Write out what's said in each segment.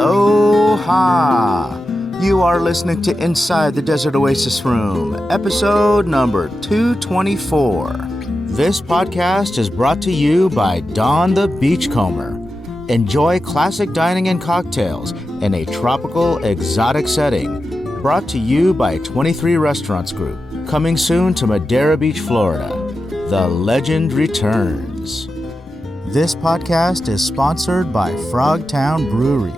Aloha! You are listening to Inside the Desert Oasis Room, episode number 224. This podcast is brought to you by Don the Beachcomber. Enjoy classic dining and cocktails in a tropical, exotic setting. Brought to you by 23 Restaurants Group. Coming soon to Madeira Beach, Florida. The legend returns. This podcast is sponsored by Frogtown Brewery,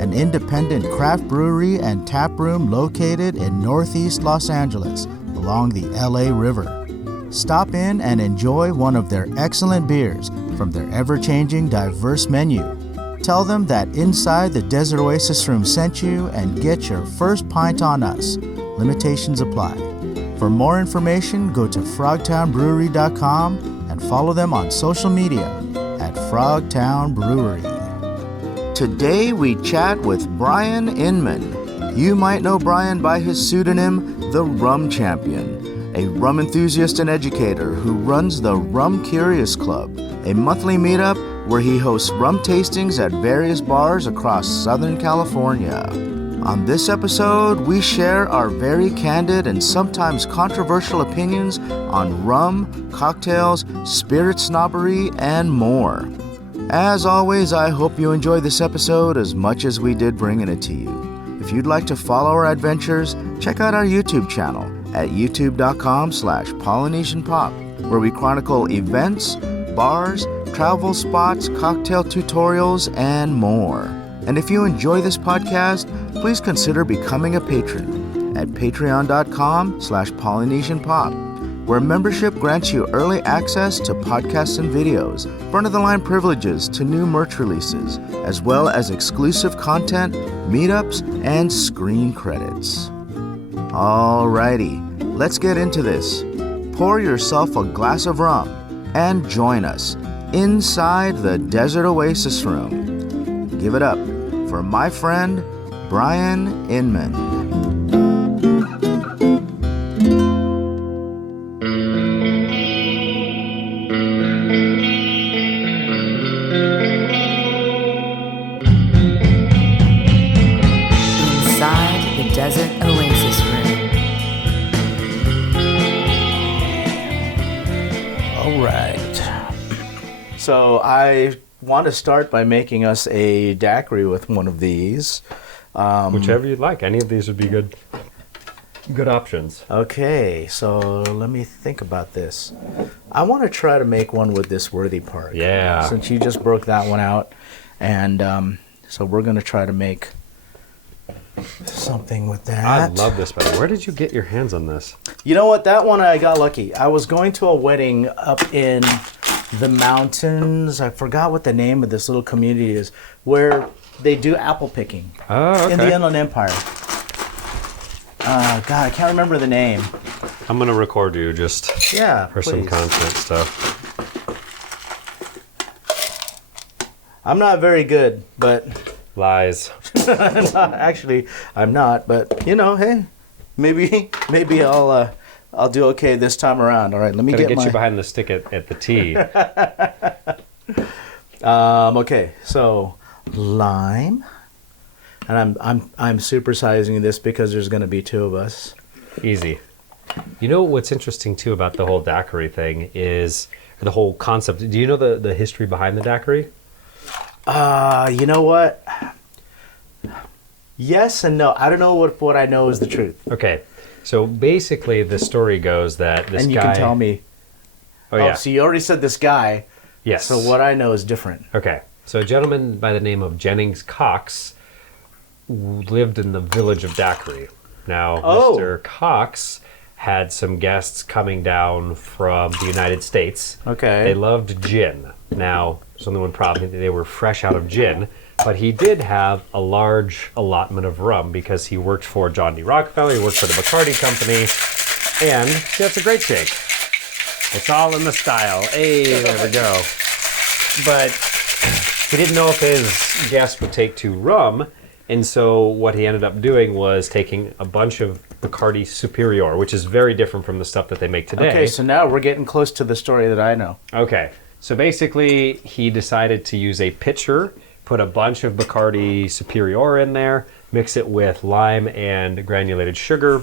an independent craft brewery and tap room located in Northeast Los Angeles along the LA River. Stop in and enjoy one of their excellent beers from their ever-changing, diverse menu. Tell them that Inside the Desert Oasis Room sent you and get your first pint on us. Limitations apply. For more information, go to frogtownbrewery.com and follow them on social media at Frogtown Brewery. Today we chat with Bryan Inman. You might know Bryan by his pseudonym, the Rum Champion, a rum enthusiast and educator who runs the Rum Curious Club, a monthly meetup where he hosts rum tastings at various bars across Southern California. On this episode, we share our very candid and sometimes controversial opinions on rum, cocktails, spirit snobbery, and more. As always, I hope you enjoy this episode as much as we did bringing it to you. If you'd like to follow our adventures, check out our YouTube channel at youtube.com/PolynesianPop, where we chronicle events, bars, travel spots, cocktail tutorials, and more. And if you enjoy this podcast, please consider becoming a patron at patreon.com/PolynesianPop, where membership grants you early access to podcasts and videos, front-of-the-line privileges to new merch releases, as well as exclusive content, meetups, and screen credits. Alrighty, let's get into this. Pour yourself a glass of rum and join us inside the Desert Oasis Room. Give it up for my friend, Bryan Inman. Inside the Desert Oasis Room. All right. So I want to start by making us a daiquiri with one of these. Whichever you'd like. Any of these would be good options. Okay, so let me think about this. I want to try to make one with this Worthy Park. Yeah. Since you just broke that one out. And so we're going to try to make something with that. I love this, but where did you get your hands on this? You know what? That one I got lucky. I was going to a wedding up in the mountains. I forgot what the name of this little community is, where they do apple picking. Oh, okay. In the Inland Empire. God, I can't remember the name. I'm going to record you just for some please. content stuff. I'm not very good, but... Lies. Actually, I'm not, but, you know, hey, maybe I'll do okay this time around. All right, let me Gotta get my... you behind the stick at the tee. Okay, so lime, and I'm supersizing this because there's going to be two of us. Easy. You know what's interesting too about the whole daiquiri thing is the whole concept. Do you know the history behind the daiquiri? You know what? Yes and no. I don't know what I know is the truth. Okay, so basically the story goes that this guy... And you can tell me. Oh, yeah. So you already said this guy. Yes. So what I know is different. Okay, so a gentleman by the name of Jennings Cox lived in the village of Daiquiri. Now, Mr. Cox had some guests coming down from the United States. Okay. They loved gin. Now, there's only one problem. They were fresh out of gin. But he did have a large allotment of rum because he worked for John D. Rockefeller, he worked for the Bacardi Company, and that's a great shake. It's all in the style. Hey, there we go. But he didn't know if his guests would take to rum, and so what he ended up doing was taking a bunch of Bacardi Superior, which is very different from the stuff that they make today. Okay, so now we're getting close to the story that I know. Okay, so basically he decided to use a pitcher put a bunch of Bacardi Superior in there, mix it with lime and granulated sugar,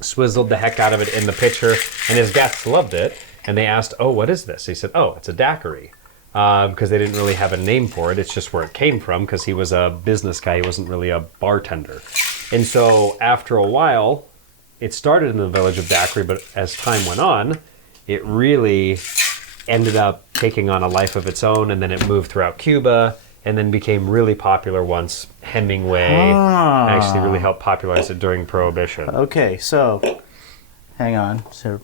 swizzled the heck out of it in the pitcher, and his guests loved it. And they asked, "Oh, what is this?" He said, "Oh, it's a daiquiri," because they didn't really have a name for it. It's just where it came from, because he was a business guy. He wasn't really a bartender. And so after a while, it started in the village of daiquiri, but as time went on, it really ended up taking on a life of its own, and then it moved throughout Cuba, and then became really popular once Hemingway actually really helped popularize it during Prohibition. Okay, so hang on. So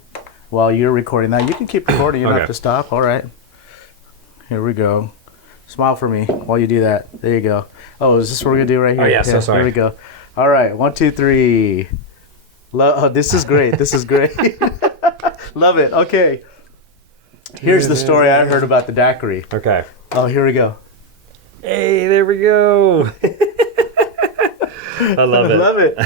while you're recording that, you can keep recording. You don't have to stop. All right. Here we go. Smile for me while you do that. There you go. Oh, is this what we're going to do right here? Oh, yeah, so sorry. Here we go. All right, 1, 2, 3. Oh, this is great. This is great. Love it. Okay. Here's the story I heard about the daiquiri. Okay. Oh, here we go. Hey, there we go. I love it. Love it.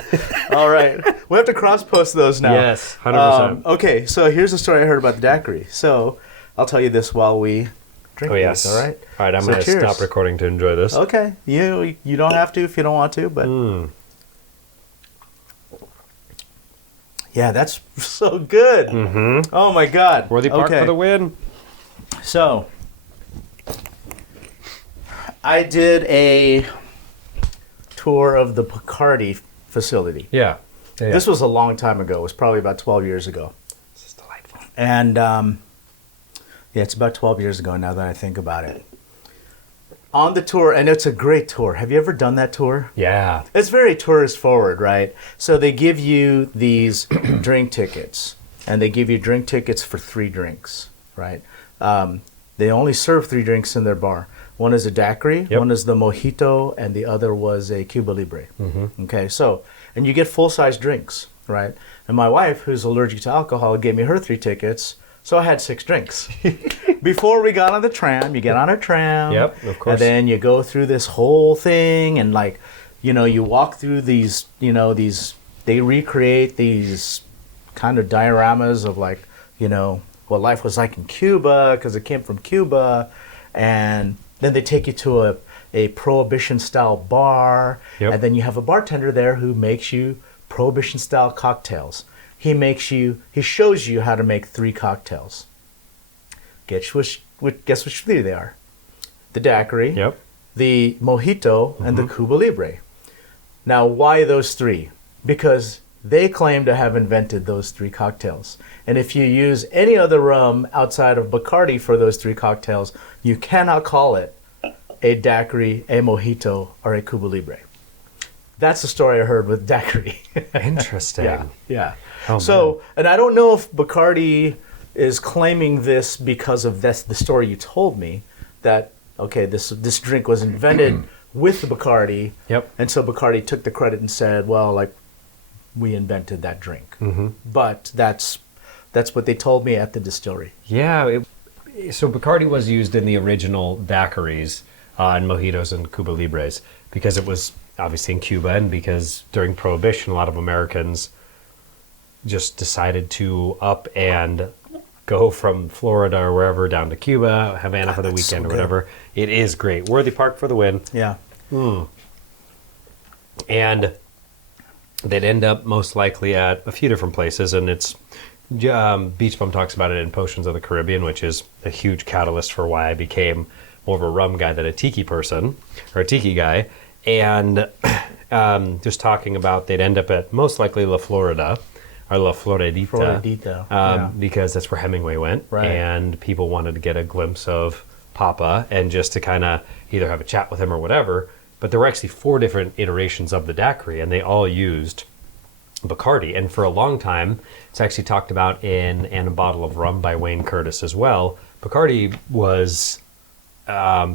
All right. We have to cross-post those now. Yes, 100%. Okay, so here's the story I heard about the daiquiri. So I'll tell you this while we drink yes. this, all right? All right, I'm going to stop recording to enjoy this. Okay. You don't have to if you don't want to, but... Yeah, that's so good. Mm-hmm. Oh, my God. Worthy Park for the win. So, I did a tour of the Bacardi facility. Yeah. This was a long time ago. It was probably about 12 years ago. This is delightful. And, yeah, it's about 12 years ago now that I think about it. On the tour, and it's a great tour. Have you ever done that tour? Yeah. It's very tourist forward, right? So they give you these drink tickets, and they give you drink tickets for 3 drinks, right? They only serve 3 drinks in their bar. One is a daiquiri, one is the mojito, and the other was a Cuba Libre. Mm-hmm. Okay, so, and you get full-size drinks, right? And my wife, who's allergic to alcohol, gave me her 3 tickets, so I had 6 drinks. Before we got on the tram, you get on a tram. Yep, of course. And then you go through this whole thing, and like, you walk through these, they recreate these kind of dioramas of like, what life was like in Cuba, because it came from Cuba. And then they take you to a Prohibition-style bar. Yep. And then you have a bartender there who makes you Prohibition-style cocktails. He shows you how to make 3 cocktails. Guess which 3 they are? The daiquiri, the mojito, and the Cuba Libre. Now, why those 3? Because they claim to have invented those 3 cocktails. And if you use any other rum outside of Bacardi for those 3 cocktails, you cannot call it a daiquiri, a mojito, or a Cuba Libre. That's the story I heard with daiquiri. Interesting. Yeah. Oh, so, and I don't know if Bacardi is claiming this because of the story you told me, that, okay, this drink was invented with the Bacardi, and so Bacardi took the credit and said, well, like, we invented that drink. Mm-hmm. But that's what they told me at the distillery. Yeah, so Bacardi was used in the original daiquiris and mojitos and Cuba Libres because it was obviously in Cuba, and because during Prohibition, a lot of Americans just decided to up and go from Florida or wherever down to Cuba, Havana for the weekend or whatever. It is great. Worthy Park for the win. Yeah. And they'd end up most likely at a few different places, and it's Beach Bum talks about it in Potions of the Caribbean, which is a huge catalyst for why I became more of a rum guy than a tiki person, or a tiki guy. And just talking about, they'd end up at most likely La Florida, or La Floridita, because that's where Hemingway went, and people wanted to get a glimpse of Papa, and just to kind of either have a chat with him or whatever. But there were actually 4 different iterations of the daiquiri, and they all used Bacardi. And for a long time, it's actually talked about in And a Bottle of Rum by Wayne Curtis as well. Bacardi was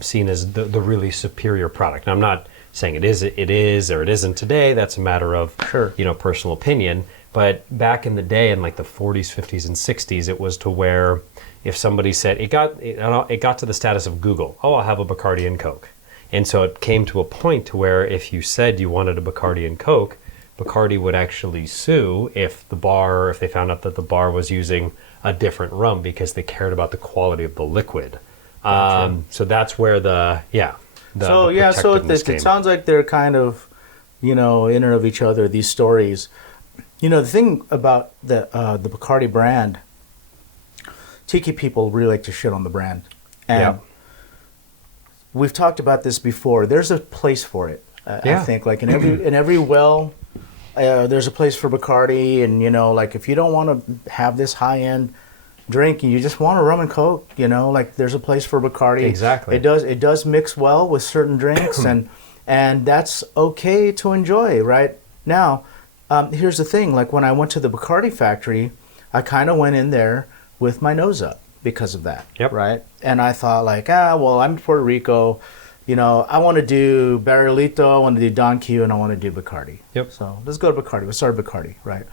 seen as the really superior product. Now, I'm not saying it is or it isn't today. That's a matter of personal opinion. But back in the day, in like the 40s, 50s, and 60s, it was to where if somebody said it got to the status of Google. Oh, I'll have a Bacardi and Coke. And so it came to a point to where if you said you wanted a Bacardi and Coke, Bacardi would actually sue if they found out that the bar was using a different rum because they cared about the quality of the liquid. So that's where protectiveness it sounds like they're kind of, in and of each other, these stories. The thing about the Bacardi brand, tiki people really like to shit on the brand. And we've talked about this before. There's a place for it. I think, like in every well, there's a place for Bacardi, and like if you don't want to have this high-end drink and you just want a rum and coke, like there's a place for Bacardi. Exactly. It does mix well with certain drinks, and that's okay to enjoy. Right now, here's the thing: like when I went to the Bacardi factory, I kind of went in there with my nose up because of that. Yep. Right, and I thought like, well, I'm in Puerto Rico. I want to do Barrilito, I want to do Don Q, and I want to do Bacardi. Yep. So let's go to Bacardi. Let's start Bacardi, right?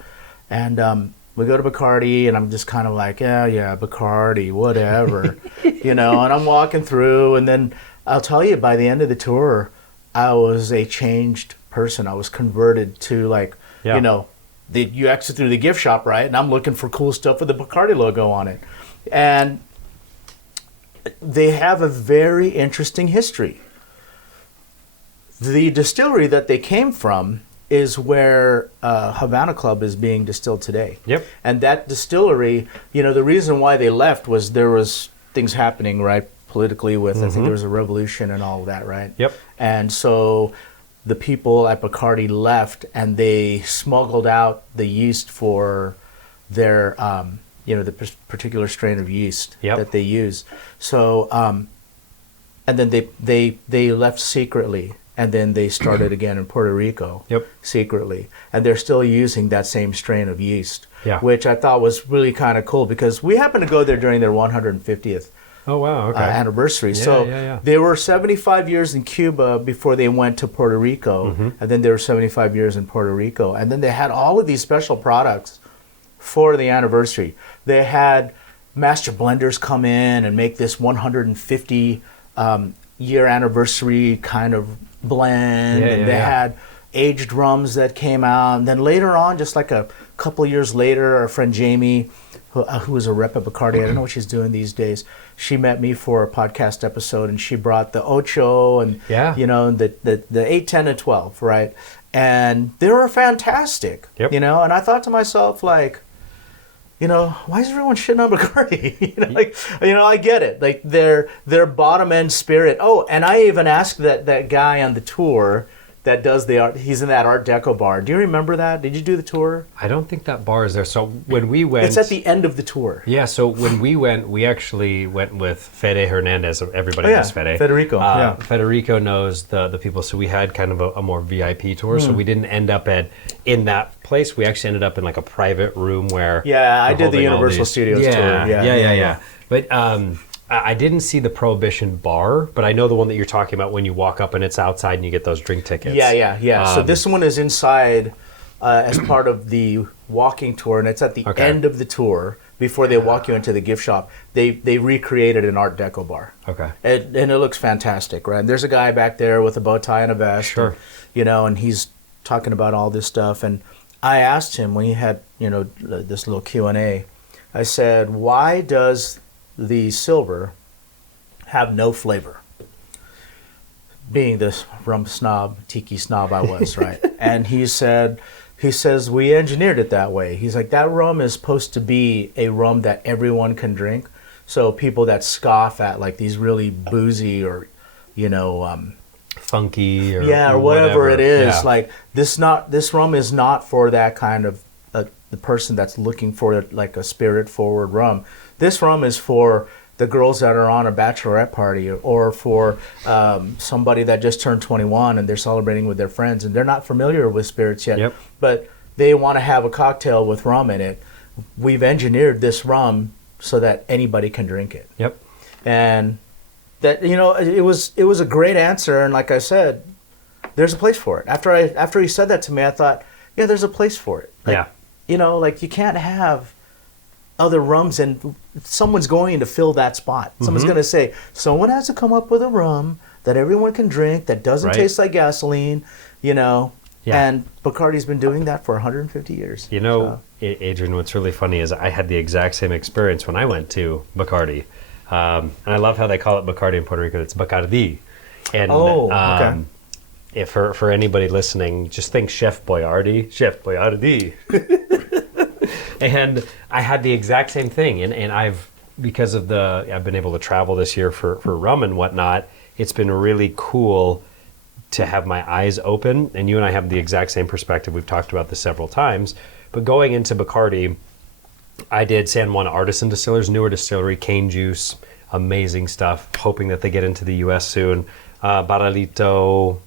And we go to Bacardi, and I'm just kind of like, yeah, Bacardi, whatever, And I'm walking through, and then I'll tell you, by the end of the tour, I was a changed person. I was converted to like, you exit through the gift shop, right? And I'm looking for cool stuff with the Bacardi logo on it, and they have a very interesting history. The distillery that they came from is where Havana Club is being distilled today. Yep. And that distillery, the reason why they left was there was things happening, right, politically with, I think there was a revolution and all of that, right? Yep. And so the people at Bacardi left, and they smuggled out the yeast for their the particular strain of yeast that they use. So, and then they left secretly, and then they started again in Puerto Rico secretly. And they're still using that same strain of yeast, which I thought was really kind of cool because we happened to go there during their 150th anniversary. They were 75 years in Cuba before they went to Puerto Rico, and then they were 75 years in Puerto Rico. And then they had all of these special products for the anniversary. They had master blenders come in and make this 150 year anniversary kind of blend. They had aged rums that came out. And then later on, just like a couple years later, our friend Jamie, who was a rep at Bacardi, I don't know what she's doing these days, she met me for a podcast episode, and she brought the Ocho and the 8, 10, and 12, right? And they were fantastic, and I thought to myself, like, why is everyone shitting on Bacardi? I get it. Like their bottom end spirit. Oh, and I even asked that guy on the tour that does the art. He's in that Art Deco bar. Do you remember that? Did you do the tour? I don't think that bar is there. So when we went, it's at the end of the tour. Yeah. So when we went, we actually went with Fede Hernandez. Everybody knows Fede. Federico. Federico knows the people. So we had kind of a more VIP tour. So we didn't end up in that place. We actually ended up in like a private room where I did the Universal Studios tour. Yeah. But I didn't see the Prohibition bar, but I know the one that you're talking about when you walk up and it's outside and you get those drink tickets. Yeah. So this one is inside as part of the walking tour, and it's at the end of the tour before they walk you into the gift shop. They recreated an Art Deco bar. Okay. And it looks fantastic, right? And there's a guy back there with a bow tie and a vest. Sure. And, and he's talking about all this stuff. And I asked him when he had, this little Q&A, I said, why does the silver have no flavor? Being this rum snob, tiki snob I was, right? And he says, we engineered it that way. He's like, that rum is supposed to be a rum that everyone can drink. So people that scoff at like these really boozy or, funky or whatever it is, like this rum is not for that kind of the person that's looking for like a spirit forward rum. This rum is for the girls that are on a bachelorette party, or for somebody that just turned 21 and they're celebrating with their friends and they're not familiar with spirits yet, but they want to have a cocktail with rum in it. We've engineered this rum so that anybody can drink it. And that, it was a great answer. And like I said, there's a place for it. After he said that to me, I thought, yeah, there's a place for it. Like, like you can't have other rums and someone's going to fill that spot. Someone's going to say, someone has to come up with a rum that everyone can drink, that doesn't taste like gasoline, and Bacardi's been doing that for 150 years. Adrian, what's really funny is I had the exact same experience when I went to Bacardi. And I love how they call it Bacardi in Puerto Rico. It's Bacardi. And okay. if for anybody listening, just think Chef Boyardee. Chef Boyardee. And I had the exact same thing. And I've been able to travel this year for rum and whatnot. It's been really cool to have my eyes open. And you and I have the exact same perspective. We've talked about this several times. But going into Bacardi, I did San Juan Artisan Distillers, newer distillery, cane juice, amazing stuff. Hoping that they get into the U.S. soon. Baralito,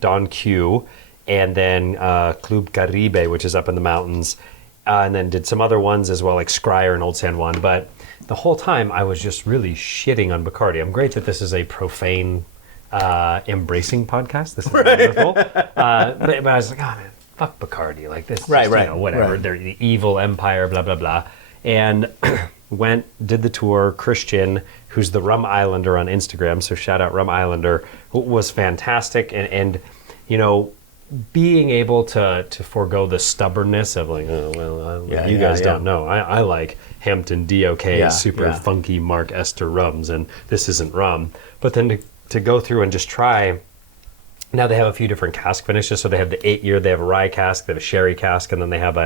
Don Q, and then Club Caribe, which is up in the mountains. And then did some other ones as well, like Scryer and Old San Juan. But the whole time, I was just really shitting on Bacardi. I'm great that this is a profane, embracing podcast. This is wonderful. But I was like, oh man, fuck Bacardi. Like this, right. Whatever. Right. They're the evil empire, blah, blah, blah. And did the tour. Christian, who's the Rum Islander on Instagram, so shout out Rum Islander, was fantastic. And being able to forego the stubbornness of like, oh, well, you guys don't know. I like Hampton DOK super funky Mark Ester rums, and this isn't rum. But then to go through and just try. Now they have a few different cask finishes. So they have the 8-year, they have a rye cask, they have a sherry cask, and then they have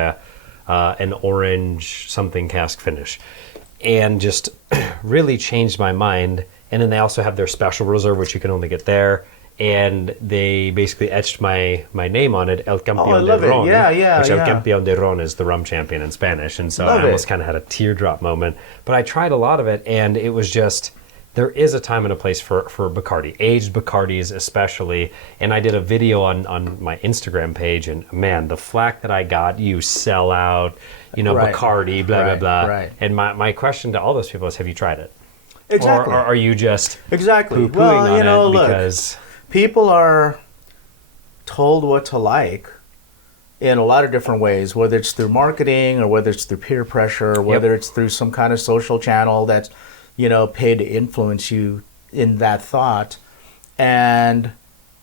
an orange something cask finish. And just really changed my mind. And then they also have their special reserve, which you can only get there. And they basically etched my name on it, El Campeón de Ron. Which El Campeón de Ron is the rum champion in Spanish. And so I almost kind of had a teardrop moment. But I tried a lot of it, and it was just... There is a time and a place for Bacardi, aged Bacardis especially. And I did a video on my Instagram page, and man, the flack that I got, you sell out, Bacardi, blah, blah, blah. Right. And my question to all those people is, have you tried it? Exactly. Or are you just poo-pooing on it look, because... People are told what to like in a lot of different ways, whether it's through marketing or whether it's through peer pressure, or whether it's through some kind of social channel that's paid to influence you in that thought. And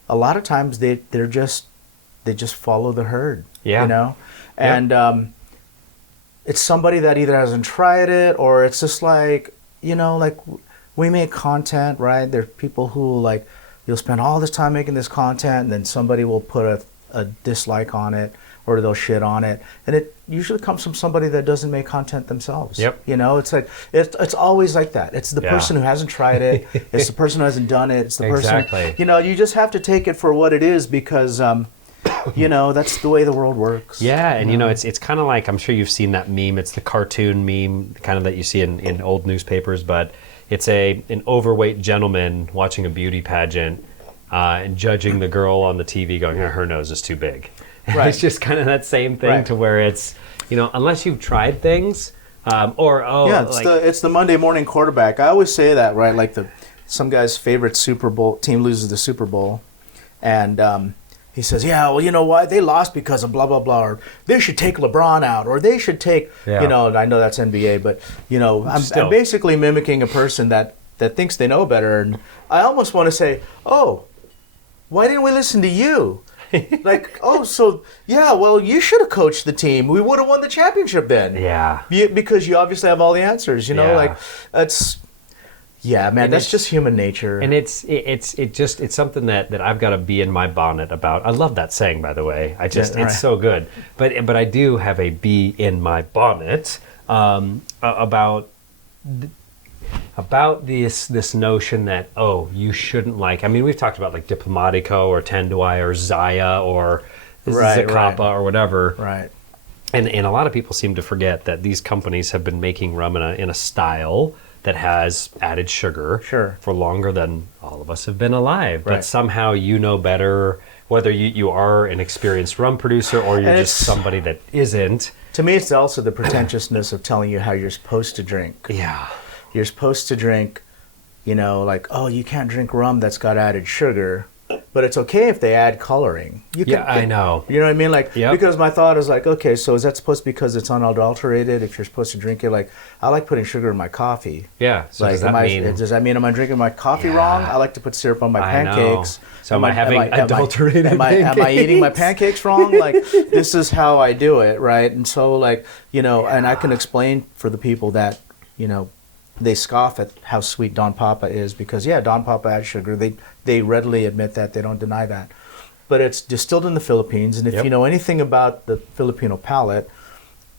a lot of times they just follow the herd. And it's somebody that either hasn't tried it, or it's just like we make content, right? There are people who like, you'll spend all this time making this content, and then somebody will put a dislike on it, or they'll shit on it, and it usually comes from somebody that doesn't make content themselves. It's like it's always like that. It's the person who hasn't tried it. It's the person who hasn't done it. It's the person. You just have to take it for what it is, because that's the way the world works. Yeah, and it's kind of like, I'm sure you've seen that meme. It's the cartoon meme, kind of that you see in old newspapers, but it's an overweight gentleman watching a beauty pageant and judging the girl on the TV, going, her nose is too big. Right. It's just kind of that same thing, to where it's, unless you've tried things, it's the Monday morning quarterback. I always say that, right? Like some guy's favorite Super Bowl team loses the Super Bowl, and he says, well, you know why? They lost because of blah, blah, blah, or they should take LeBron out, or they should take, I know that's NBA, but, I'm basically mimicking a person that thinks they know better. And I almost want to say, oh, why didn't we listen to you? Like, well, you should have coached the team. We would have won the championship then. Yeah. Because you obviously have all the answers, like, that's... Yeah, man, that's just human nature. And it's something that I've got to be in my bonnet about. I love that saying, by the way. It's so good. But I do have a bee in my bonnet about this notion that, you shouldn't like. I mean, we've talked about like Diplomatico or Tanduay or Zaya or Zacapa or whatever. Right. And a lot of people seem to forget that these companies have been making rum in a style that has added sugar for longer than all of us have been alive. But somehow better, whether you are an experienced rum producer or you're just somebody that isn't. To me, it's also the pretentiousness of telling you how you're supposed to drink. Yeah. You're supposed to drink, like, you can't drink rum that's got added sugar. But it's okay if they add coloring. I know. You know what I mean? Like, because my thought is like, okay, so is that supposed to be because it's unadulterated? If you're supposed to drink it, like, I like putting sugar in my coffee. Yeah. So like, does that mean am I drinking my coffee wrong? I like to put syrup on my pancakes. So am I having adulterated pancakes? Am I eating my pancakes wrong? Like, this is how I do it, right? And so, like, and I can explain for the people that, they scoff at how sweet Don Papa is because, Don Papa adds sugar. They readily admit that. They don't deny that. But it's distilled in the Philippines, and if you know anything about the Filipino palate,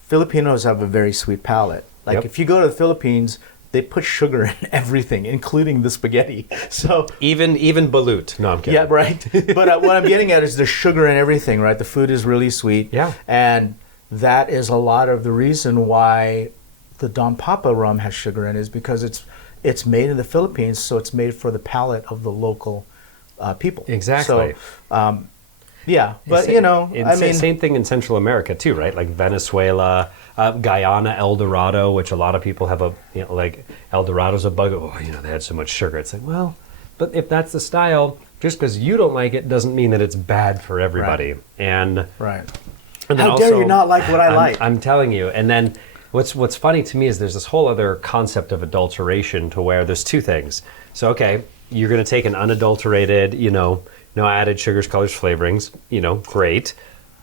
Filipinos have a very sweet palate. Like if you go to the Philippines, they put sugar in everything, including the spaghetti. So even balut. No, I'm kidding. Yeah, right. But what I'm getting at is there's sugar in everything, right? The food is really sweet. Yeah. And that is a lot of the reason why the Don Papa rum has sugar in it, is because it's made in the Philippines, so it's made for the palate of the local people. Exactly. So, but same thing in Central America too, right? Like Venezuela, Guyana, El Dorado, which a lot of people have like El Dorado's a bug. Oh, they had so much sugar. It's like, well, but if that's the style, just because you don't like it doesn't mean that it's bad for everybody. Right. And how dare you not like what I like? I'm telling you. And then what's funny to me is there's this whole other concept of adulteration to where there's two things. So okay, you're going to take an unadulterated, no added sugars, colors, flavorings, great.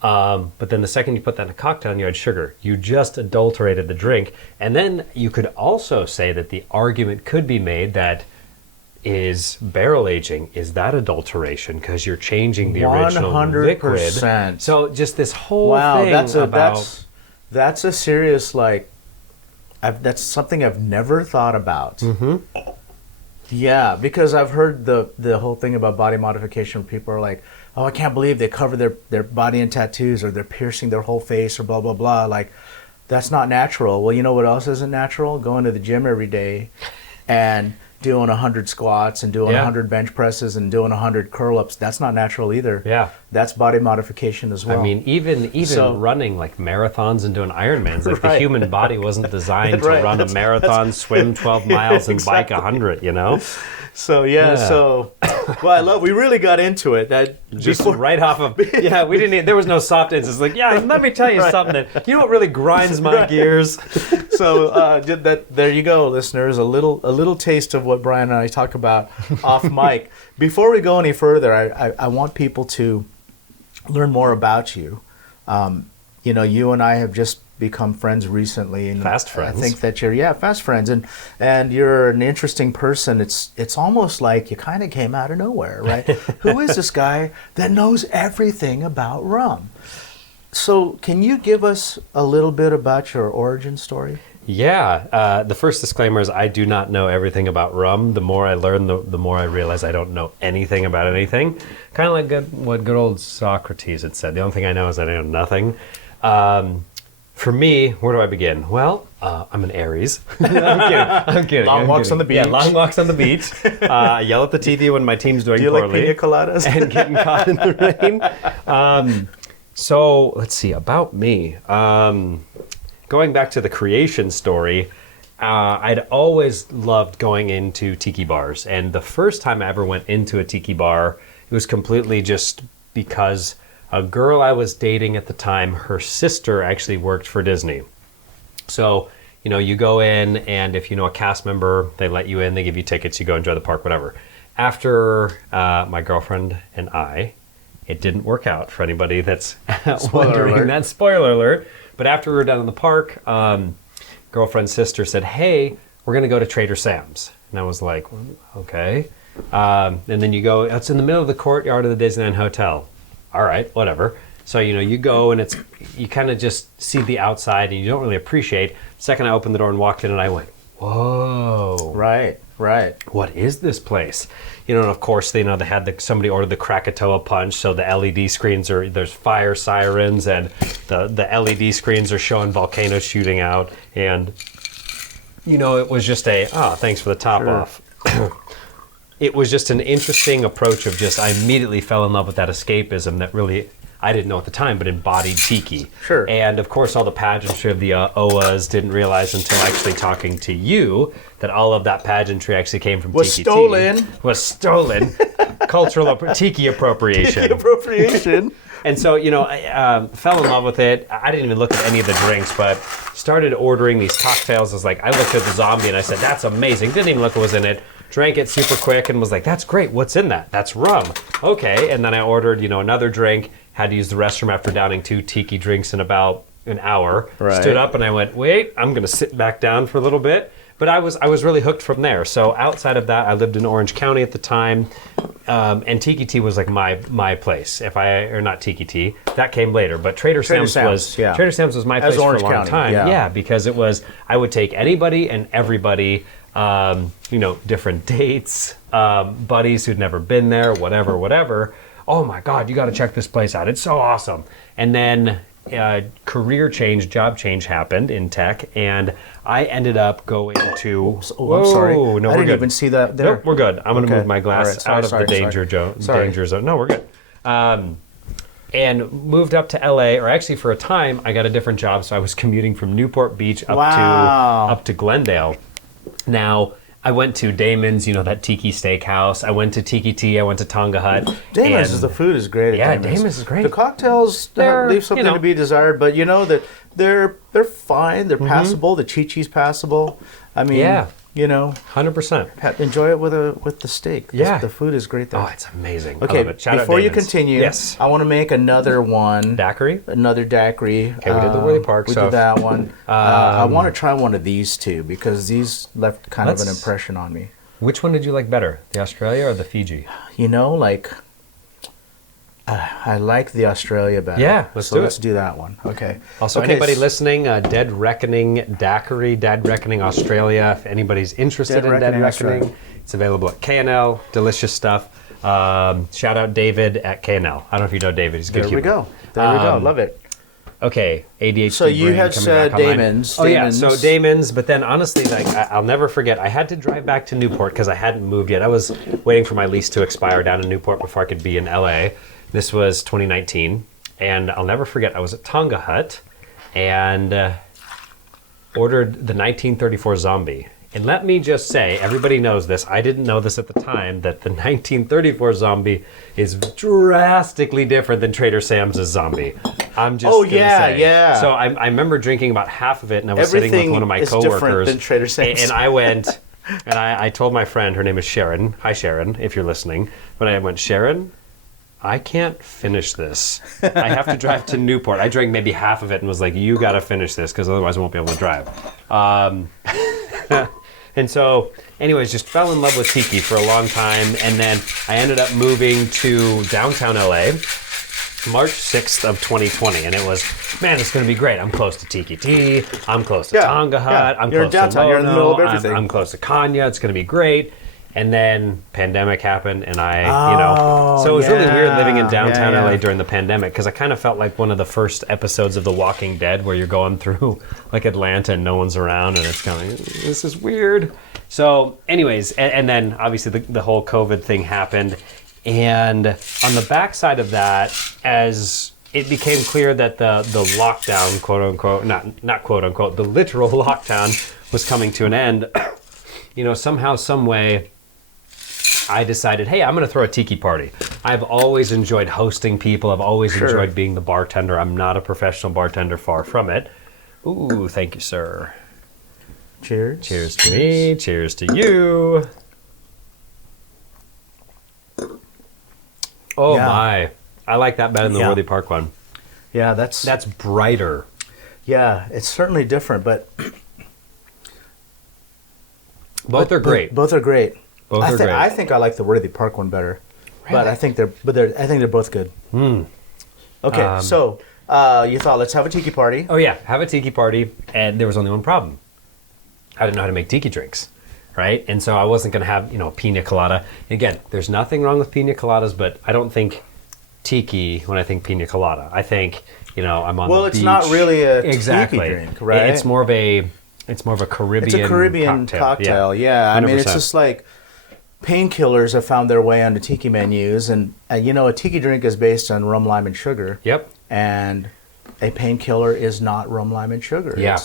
But then the second you put that in a cocktail and you add sugar, you just adulterated the drink. And then you could also say that the argument could be made that is barrel aging, is that adulteration? Because you're changing the original 100%. liquid. So just this whole thing that's a serious, that's something I've never thought about. Mm-hmm. Yeah, because I've heard the whole thing about body modification. People are like, oh, I can't believe they cover their body in tattoos, or they're piercing their whole face, or blah, blah, blah. Like, that's not natural. Well, you know what else isn't natural? Going to the gym every day and doing 100 squats and doing 100 bench presses and doing 100 curl-ups. That's not natural either. Yeah. That's body modification as well. I mean, even running like marathons and doing Ironmans, like the human body wasn't designed to run a marathon, swim 12 miles, and bike 100, So we really got into it. That just right off of we didn't. There was no soft ends. It's like, let me tell you something. You know what really grinds my gears? So there you go, listeners. A little taste of what Bryan and I talk about off mic. Before we go any further, I want people to learn more about you. You and I have just become friends recently, and fast friends. I think that you're fast friends, and you're an interesting person. It's almost like you kind of came out of nowhere, right? Who is this guy that knows everything about rum? So can you give us a little bit about your origin story? Yeah, the first disclaimer is I do not know everything about rum. The more I learn, the more I realize I don't know anything about anything. Kind of like what good old Socrates had said. The only thing I know is that I know nothing. For me, where do I begin? Well, I'm an Aries. I'm kidding. Long walks on the beach. Yeah, long walks on the beach. I yell at the TV when my team's doing poorly. Do you like pina coladas? And getting caught in the rain. So let's see, about me. Going back to the creation story, I'd always loved going into tiki bars. And the first time I ever went into a tiki bar, it was completely just because a girl I was dating at the time, her sister actually worked for Disney. So, you go in, and if you know a cast member, they let you in, they give you tickets, you go enjoy the park, whatever. After my girlfriend and it didn't work out for anybody that's wondering that. Spoiler alert. But after we were down in the park, girlfriend's sister said, hey, we're going to go to Trader Sam's. And I was like, okay. And then you go, it's in the middle of the courtyard of the Disneyland Hotel. All right, whatever. So, you go and you kind of just see the outside and you don't really appreciate. The second I opened the door and walked in, and I went, whoa. Right. What is this place? And of course, they had somebody ordered the Krakatoa punch, so the LED screens there's fire sirens, and the LED screens are showing volcanoes shooting out. And, it was just thanks for the top off. It was just an interesting approach of I immediately fell in love with that escapism that really, I didn't know at the time, but embodied tiki. Sure. And of course, all the pageantry of the OAs, didn't realize until actually talking to you that all of that pageantry actually came from tiki. Was stolen. Cultural tiki appropriation. Tiki appropriation. And so, I fell in love with it. I didn't even look at any of the drinks, but started ordering these cocktails. I looked at the zombie and I said, that's amazing. Didn't even look what was in it. Drank it super quick and was like, that's great. What's in that? That's rum. Okay. And then I ordered, another drink. Had to use the restroom after downing 2 tiki drinks in about an hour. Right. Stood up and I went, wait, I'm going to sit back down for a little bit. But I was really hooked from there. So outside of that, I lived in Orange County at the time, and Tiki Tea was like my place. Or not Tiki Tea, that came later. But Trader Sam's was my place Orange for a long County, time. yeah. Because I would take anybody and everybody, different dates, buddies who'd never been there, whatever. Oh my God, you got to check this place out. It's so awesome. And then job change happened in tech, and I ended up going to. I'm sorry. No, I we're didn't good. even see that there. Nope, we're good. I'm going to move my glass All right, out of the danger zone. No, we're good. And moved up to LA, or actually for a time, I got a different job, so I was commuting from Newport Beach up to Glendale. Now, I went to Damon's, that Tiki Steakhouse. I went to Tiki Tea. I went to Tonga Hut. Damon's, the food is great at Damon's. Damon's is great. The cocktails leave something to be desired, but that they're fine. They're passable. The Chi-Chi's passable. I mean, 100%. Enjoy it with the steak. Yeah. The food is great there. Oh, it's amazing. Okay, I love it. Shout out before you Damon's. continue, yes. I want to make another one. Daiquiri? Another daiquiri. Okay, we did the Worthy Park. We did that one. I want to try one of these two because these left kind of an impression on me. Which one did you like better, the Australia or the Fiji? I like the Australia better. Yeah, let's do that one. Okay. Also, anybody listening, Dead Reckoning Daiquiri, Dead Reckoning Australia. If anybody's interested in Dead Reckoning, it's available at K&L. Delicious stuff. Shout out David at K&L. I don't know if you know David. He's a good human. There we go. Love it. Okay, ADHD. So you had said Damon's. Oh yeah, so Damon's. But then honestly, I'll never forget. I had to drive back to Newport because I hadn't moved yet. I was waiting for my lease to expire down in Newport before I could be in LA. This was 2019, and I'll never forget. I was at Tonga Hut and ordered the 1934 Zombie. And let me just say, everybody knows this. I didn't know this at the time, that the 1934 Zombie is drastically different than Trader Sam's Zombie. I'm just gonna say. Yeah. So I remember drinking about half of it, and I was sitting with one of my coworkers. Different than Trader Sam's. And I went, and I told my friend, her name is Sharon. Hi, Sharon, if you're listening. But I went, Sharon, I can't finish this. I have to drive to Newport. I drank maybe half of it and was like, you got to finish this because otherwise I won't be able to drive. And so, anyways, just fell in love with Tiki for a long time. And then I ended up moving to downtown LA, March 6th of 2020. And it was, man, it's going to be great. I'm close to Tiki Tea. I'm close to Tonga Hut. I'm You're close downtown. to Lono. You're in the middle of everything. I'm close to Kanya. It's going to be great. And then pandemic happened, and so it was really weird living in downtown LA during the pandemic because I kind of felt like one of the first episodes of The Walking Dead where you're going through like Atlanta and no one's around, and it's kind of this is weird. So, anyways, and then obviously the whole COVID thing happened, and on the backside of that, as it became clear that the lockdown, quote unquote, not quote unquote, the literal lockdown was coming to an end. Somehow, some way, I decided, hey, I'm going to throw a tiki party. I've always enjoyed hosting people. I've always enjoyed being the bartender. I'm not a professional bartender, far from it. Ooh, thank you, sir. Cheers. Cheers to me. Cheers to you. Oh, my. I like that better than the Worthy Park one. Yeah, that's brighter. Yeah, it's certainly different, but... Both are great. Both are great. Both are great. I think I like the Worthy Park one better, but I think they're both good. Okay, so you thought let's have a tiki party. Oh yeah, have a tiki party, and there was only one problem. I didn't know how to make tiki drinks, right? And so I wasn't going to have pina colada. Again, there's nothing wrong with pina coladas, but I don't think tiki when I think pina colada. I think I'm on the beach. Well, it's not really a tiki drink, right? It's more of a Caribbean. It's a Caribbean cocktail. Yeah. I mean, it's just like painkillers have found their way onto tiki menus, and a tiki drink is based on rum, lime, and sugar. Yep. And a painkiller is not rum, lime, and sugar. Yeah.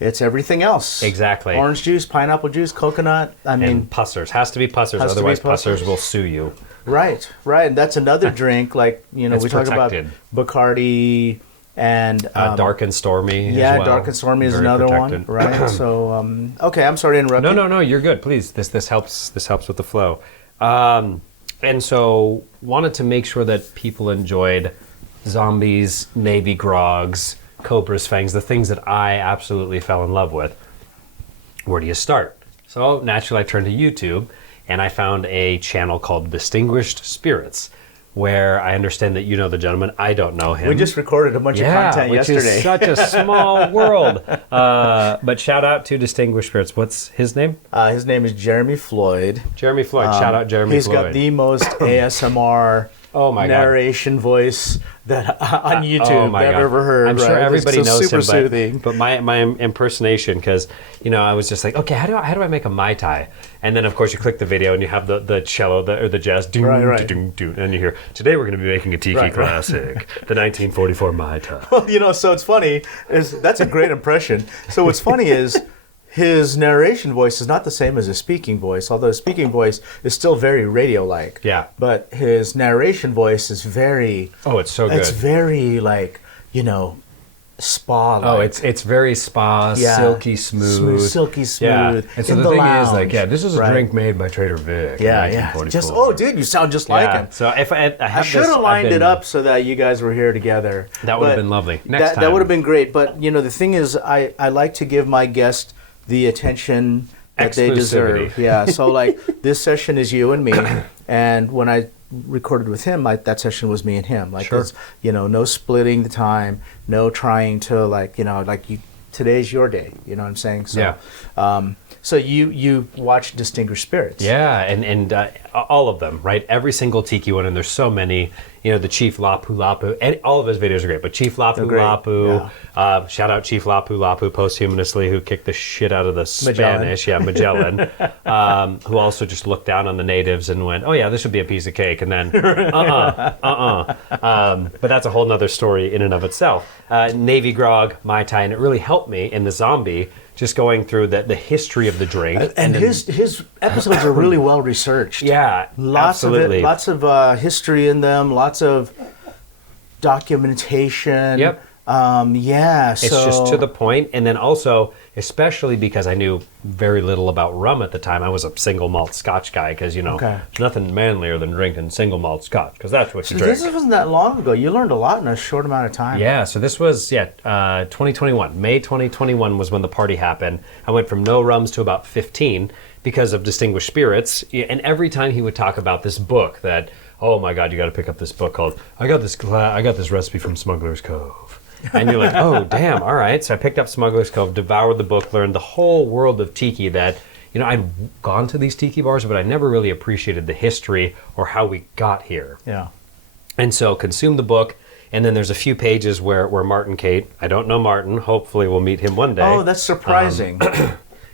It's everything else. Exactly. Orange juice, pineapple juice, coconut. And pussers. Has to be pussers, otherwise pussers will sue you. Right. And that's another drink, like, we talk about Bacardi and... dark and stormy as well. Dark and stormy is another one. Right. So, okay, I'm sorry to interrupt you. No, you're good. Please. This helps with the flow. And so wanted to make sure that people enjoyed zombies, Navy grogs, Cobra's fangs, the things that I absolutely fell in love with. where do you start? So naturally I turned to YouTube and I found a channel called Distinguished Spirits, where I understand that you know the gentleman. I don't know him. We just recorded a bunch of content yesterday. Which is such a small world. But shout out to Distinguished Spirits. What's his name? His name is Jeremy Floyd. Jeremy Floyd. Shout out Jeremy He's Floyd. got the most ASMR narration voice that on YouTube I've ever heard. I'm sure everybody knows super him, soothing. But my impersonation, because I was just like, okay, how do I make a Mai Tai? And then of course you click the video and you have the cello or the jazz, ding, ding, ding, and you hear, today we're going to be making a tiki classic, the 1944 Mai Tai. Well, so it's funny. That's a great impression. So what's funny is, his narration voice is not the same as his speaking voice, although his speaking voice is still very radio-like. Yeah. But his narration voice is very... Oh, it's so good. It's very, spa-like. Oh, it's very spa, silky smooth. Silky smooth. Yeah. And so the thing is, this is a drink made by Trader Vic in 1944. Dude, you sound just like him. So if I should have lined it up so that you guys were here together. That would have been lovely. Next time. That would have been great. But, the thing is, I like to give my guests the attention that they deserve. Yeah, so this session is you and me, and when I recorded with him, that session was me and him. It's, no splitting the time, no trying to today's your day. You know what I'm saying? So, so you watch Distinguished Spirits. Yeah, and all of them, right? Every single tiki one, and there's so many. The Chief Lapu Lapu, and all of his videos are great. But Chief Lapu Lapu, shout out Chief Lapu Lapu posthumously, who kicked the shit out of the Spanish, Magellan, who also just looked down on the natives and went, oh yeah, this would be a piece of cake, and then but that's a whole nother story in and of itself. Navy grog, Mai Tai, and it really helped me in the zombie. Just going through the history of the drink. And his episodes are really well researched. Yeah, absolutely. Lots of history in them, lots of documentation. Yep. It's just to the point. And then also, especially because I knew very little about rum at the time, I was a single malt scotch guy because, there's nothing manlier than drinking single malt scotch because that's what you drink. This wasn't that long ago. You learned a lot in a short amount of time. Yeah, so this was, 2021. May 2021 was when the party happened. I went from no rums to about 15 because of Distinguished Spirits. And every time he would talk about this book that, oh my God, you got to pick up this book called, I got this recipe from Smuggler's Cove. And you're like, oh, damn, all right. So I picked up Smuggler's Cove, devoured the book, learned the whole world of tiki that, I'd gone to these tiki bars, but I never really appreciated the history or how we got here. Yeah. And so consumed the book, and then there's a few pages where Martin Kate, I don't know Martin, hopefully we'll meet him one day. Oh, that's surprising.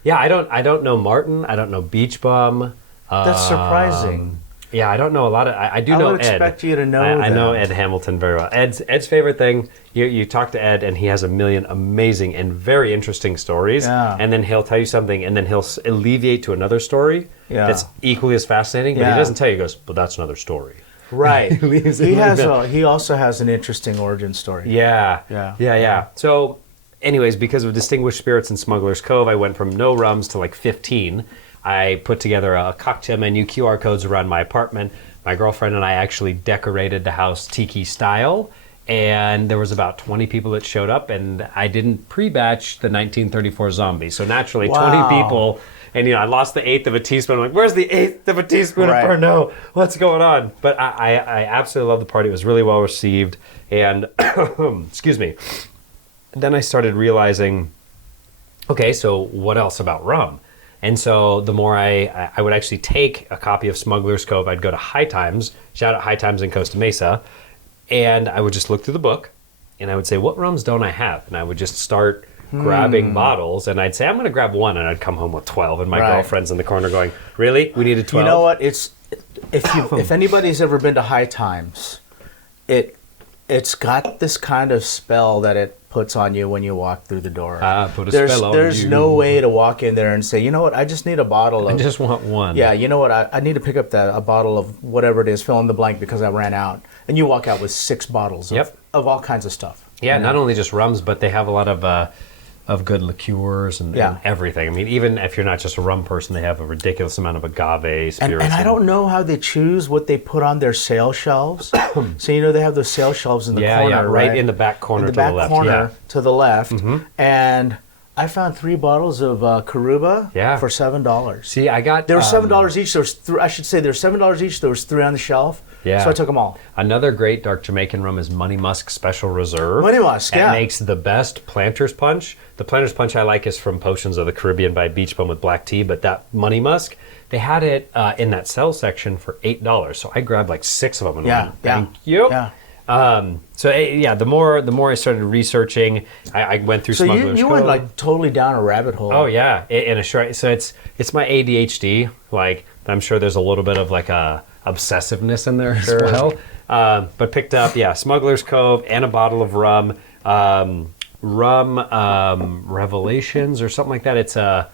Yeah, I don't know Martin, I don't know Beach Bum. That's surprising. Yeah, I don't know a lot of. I do know Ed. I would expect you to know. I know Ed Hamilton very well. Ed's favorite thing. You talk to Ed, and he has a million amazing and very interesting stories. Yeah. And then he'll tell you something, and then he'll alleviate to another story that's equally as fascinating. But he doesn't tell you. He goes, "But that's another story." Right. He also has an interesting origin story. Yeah. So, anyways, because of Distinguished Spirits and Smuggler's Cove, I went from no rums to 15. I put together a cocktail menu, QR codes around my apartment. My girlfriend and I actually decorated the house tiki style, and there was about 20 people that showed up, and I didn't pre-batch the 1934 zombie. So naturally, 20 people, and I lost the eighth of a teaspoon. I'm like, where's the eighth of a teaspoon of Pernod? What's going on? But I absolutely loved the party. It was really well received, and excuse me. Then I started realizing, okay, so what else about rum? And so the more I would actually take a copy of Smuggler's Cove, I'd go to High Times, shout out High Times in Costa Mesa, and I would just look through the book, and I would say, what rums don't I have? And I would just start grabbing bottles, and I'd say, I'm going to grab one, and I'd come home with 12, and my girlfriend's in the corner going, really? We needed 12? You know what? If anybody's ever been to High Times, it's got this kind of spell that it puts on you when you walk through the door. There's no way to walk in there and say, you know what, I just need a bottle of... I just want one. Yeah, you know what, I need to pick up a bottle of whatever it is, fill in the blank because I ran out. And you walk out with 6 bottles of all kinds of stuff. Yeah, not only just rums, but they have a lot of good liqueurs and everything. I mean, even if you're not just a rum person, they have a ridiculous amount of agave spirits. And I don't know how they choose what they put on their sale shelves. So, they have those sale shelves in the corner, right in the back corner to the left. To the left. Mm-hmm. And I found 3 bottles of Caruba for $7. See, I got... They were $7 each. There was I should say there were $7 each. There was 3 on the shelf. Yeah. So I took them all. Another great dark Jamaican rum is Money Musk Special Reserve. Money Musk, It makes the best Planter's Punch. The Planter's Punch I like is from Potions of the Caribbean by Beach Bum with black tea, but that Money Musk, they had it in that sell section for $8. So I grabbed like 6 of them and went, thank you. Yeah. The more I started researching, I went through Smuggler's you Cove. went like totally down a rabbit hole. Oh yeah, in a short. So it's my ADHD. Like I'm sure there's a little bit of like a obsessiveness in there as well. But picked up Smuggler's Cove and a bottle of rum, Revelations or something like that. It's a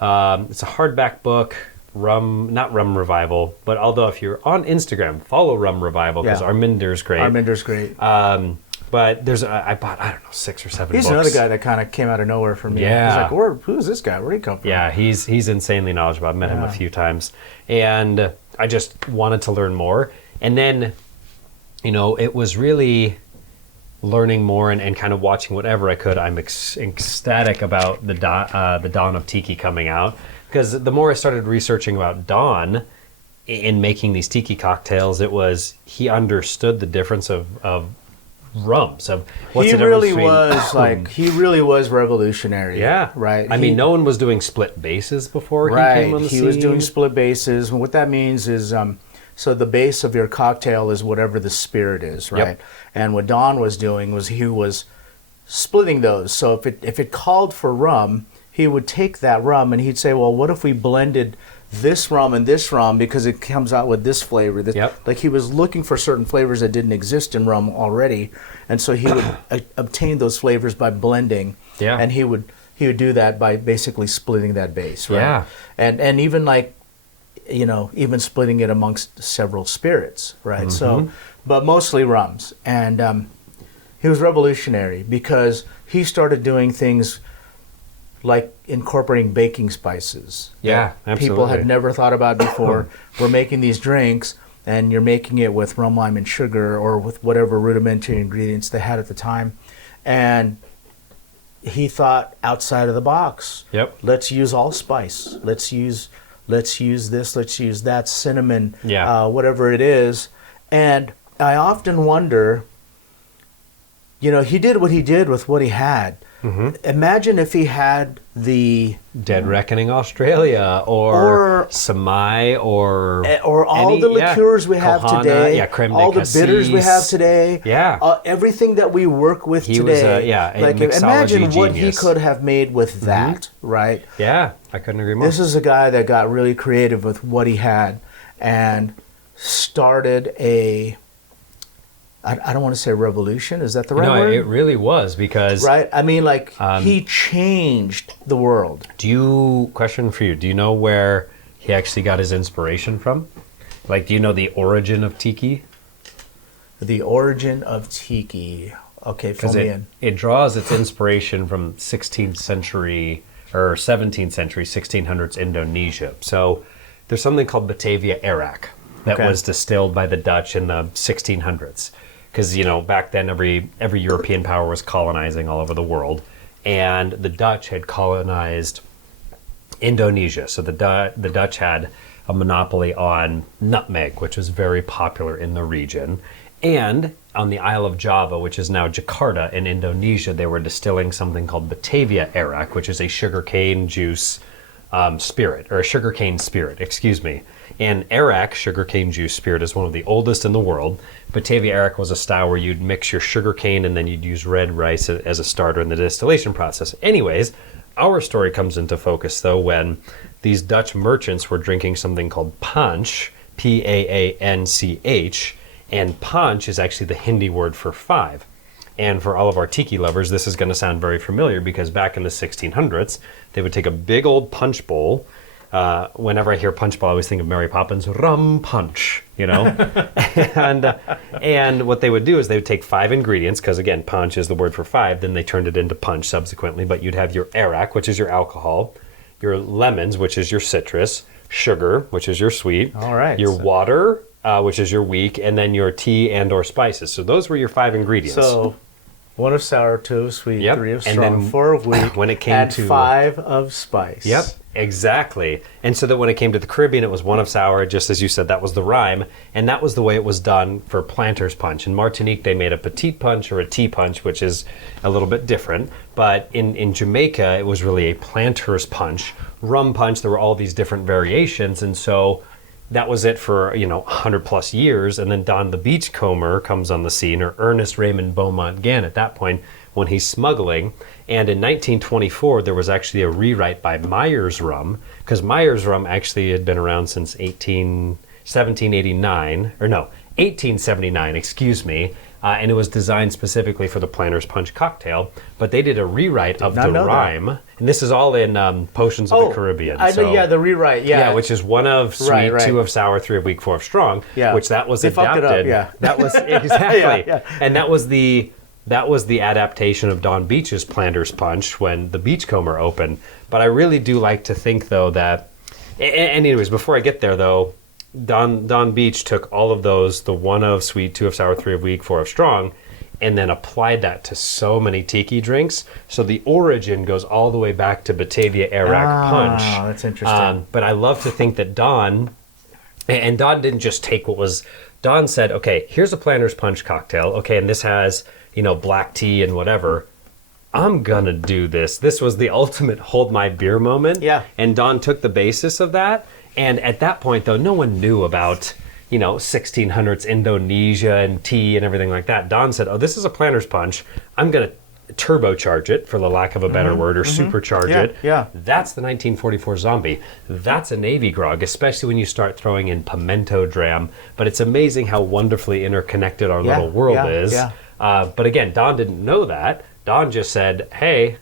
hardback book. Not Rum Revival, but although if you're on Instagram, follow Rum Revival because Arminder's great. Arminder's great. But I bought, I don't know, 6 or 7 books. He's another guy that kind of came out of nowhere for me. Yeah. He's like, who's this guy? Where'd he come from? Yeah, he's insanely knowledgeable. I've met him a few times. And I just wanted to learn more. And then, it was really learning more and kind of watching whatever I could. I'm ecstatic about the Dawn of Tiki coming out. Because the more I started researching about Don in making these tiki cocktails, he understood the difference of rums. He really was revolutionary. Yeah. Right. I mean, no one was doing split bases before he came on the scene. He was doing split bases. And what that means is, so the base of your cocktail is whatever the spirit is, right? Yep. And what Don was doing was he was splitting those. So if it called for rum, he would take that rum and he'd say, well, what if we blended this rum and this rum because it comes out with this flavor? Like he was looking for certain flavors that didn't exist in rum already. And so he would obtain those flavors by blending. Yeah. And he would do that by basically splitting that base, right? Yeah. And even like, even splitting it amongst several spirits, right? So, but mostly rums. And he was revolutionary because he started doing things like incorporating baking spices. Yeah, absolutely. People had never thought about before. We're making these drinks, and you're making it with rum, lime, and sugar, or with whatever rudimentary ingredients they had at the time. And he thought outside of the box. Yep. Let's use allspice. Let's use this. Let's use that. Cinnamon. Yeah. Whatever it is. And I often wonder. He did what he did with what he had. Mm-hmm. Imagine if he had the Dead Reckoning Australia or Samai or all the liqueurs we have today, creme all de the bitters we have today, everything that we work with he today. Was imagine genius. What he could have made with that, right? Yeah, I couldn't agree more. This is a guy that got really creative with what he had and started I don't want to say revolution. Is that the right word? No, it really was because... Right? I mean, he changed the world. Question for you. Do you know where he actually got his inspiration from? Do you know the origin of tiki? The origin of tiki. Okay, fill me in. It draws its inspiration from 16th century or 17th century, 1600s Indonesia. So there's something called Batavia Arak that was distilled by the Dutch in the 1600s. Because, back then every European power was colonizing all over the world. And the Dutch had colonized Indonesia. So the Dutch had a monopoly on nutmeg, which was very popular in the region. And on the Isle of Java, which is now Jakarta in Indonesia, they were distilling something called Batavia Arak, which is a sugarcane juice spirit, or a sugarcane spirit, excuse me. And Arak, sugarcane juice spirit, is one of the oldest in the world. Batavia Arak was a style where you'd mix your sugarcane and then you'd use red rice as a starter in the distillation process. Anyways, our story comes into focus, though, when these Dutch merchants were drinking something called panch, Paanch, and panch is actually the Hindi word for 5. And for all of our tiki lovers, this is going to sound very familiar because back in the 1600s, they would take a big old punch bowl. Whenever I hear punch bowl, I always think of Mary Poppins, rum punch, and what they would do is they would take 5 ingredients, because again, punch is the word for 5, then they turned it into punch subsequently, but you'd have your arak, which is your alcohol, your lemons, which is your citrus, sugar, which is your sweet, all right, your water, which is your weak, and then your tea and or spices. So those were your 5 ingredients. So 1 of sour, 2 of sweet, Yep. 3 of And strong, then 4 of weak, when it came and to 5 of spice. Yep, exactly. And so that when it came to the Caribbean, it was 1 of sour, just as you said, that was the rhyme. And that was the way it was done for Planter's Punch. In Martinique, they made a petite punch or a tea punch, which is a little bit different. But in Jamaica, it was really a Planter's Punch. Rum punch, there were all these different variations. And so that was it for, 100 plus years. And then Don the Beachcomber comes on the scene, or Ernest Raymond Beaumont Gann at that point, when he's smuggling. And in 1924, there was actually a rewrite by Myers Rum, because Myers Rum actually had been around since 1879, excuse me. And it was designed specifically for the Planter's Punch cocktail. But they did a rewrite of the rhyme. And this is all in Potions of the Caribbean. The rewrite, Yeah, which is 1 of sweet, 2 of sour, 3 of weak, 4 of strong. Yeah. Which that was They adapted. fucked it up, yeah. That was exactly. Yeah. And that was the adaptation of Don Beach's Planter's Punch when the Beachcomber opened. But I really do like to think, though, that... And anyways, before I get there, though, Don Beach took all of those, the 1 of sweet, 2 of sour, 3 of weak, 4 of strong, and then applied that to so many tiki drinks. So the origin goes all the way back to Batavia Arak Punch. Oh, that's interesting. But I love to think that Don didn't just take what was... Don said, okay, here's a Planter's Punch cocktail. Okay, and this has, black tea and whatever. I'm going to do this. This was the ultimate hold my beer moment. Yeah. And Don took the basis of that. And at that point, though, no one knew about, 1600s Indonesia and tea and everything like that. Don said, this is a Planter's Punch. I'm going to turbocharge it, for the lack of a better word, or supercharge it. Yeah. That's the 1944 Zombie. That's a Navy grog, especially when you start throwing in pimento dram. But it's amazing how wonderfully interconnected our little world is. Yeah. But again, Don didn't know that. Don just said, hey,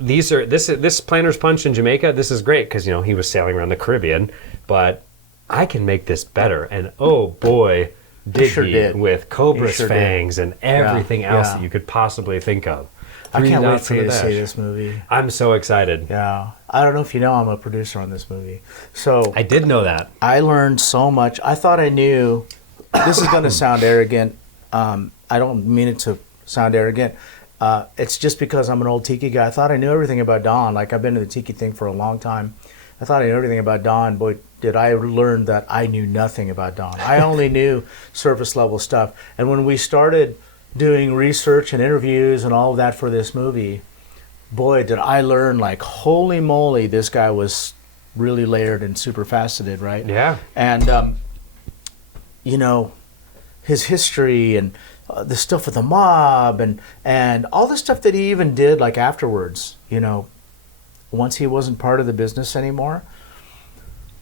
this Planter's Punch in Jamaica, this is great, because he was sailing around the Caribbean, but I can make this better. And oh boy, did he, with Cobra's fangs and everything else that you could possibly think of. I can't wait for you to see this movie. I'm so excited. Yeah. I don't know if you know, I'm a producer on this movie. So I did know that. I learned so much. I thought I knew. This is going to sound arrogant. I don't mean it to sound arrogant. It's just because I'm an old tiki guy. I thought I knew everything about Don. Like, I've been in the tiki thing for a long time. I thought I knew everything about Don. Boy, did I learn that I knew nothing about Don. I only knew surface level stuff. And when we started doing research and interviews and all of that for this movie, boy, did I learn, like, holy moly, this guy was really layered and super faceted, right? Yeah. And, his history and the stuff with the mob and all the stuff that he even did, like, afterwards, once he wasn't part of the business anymore.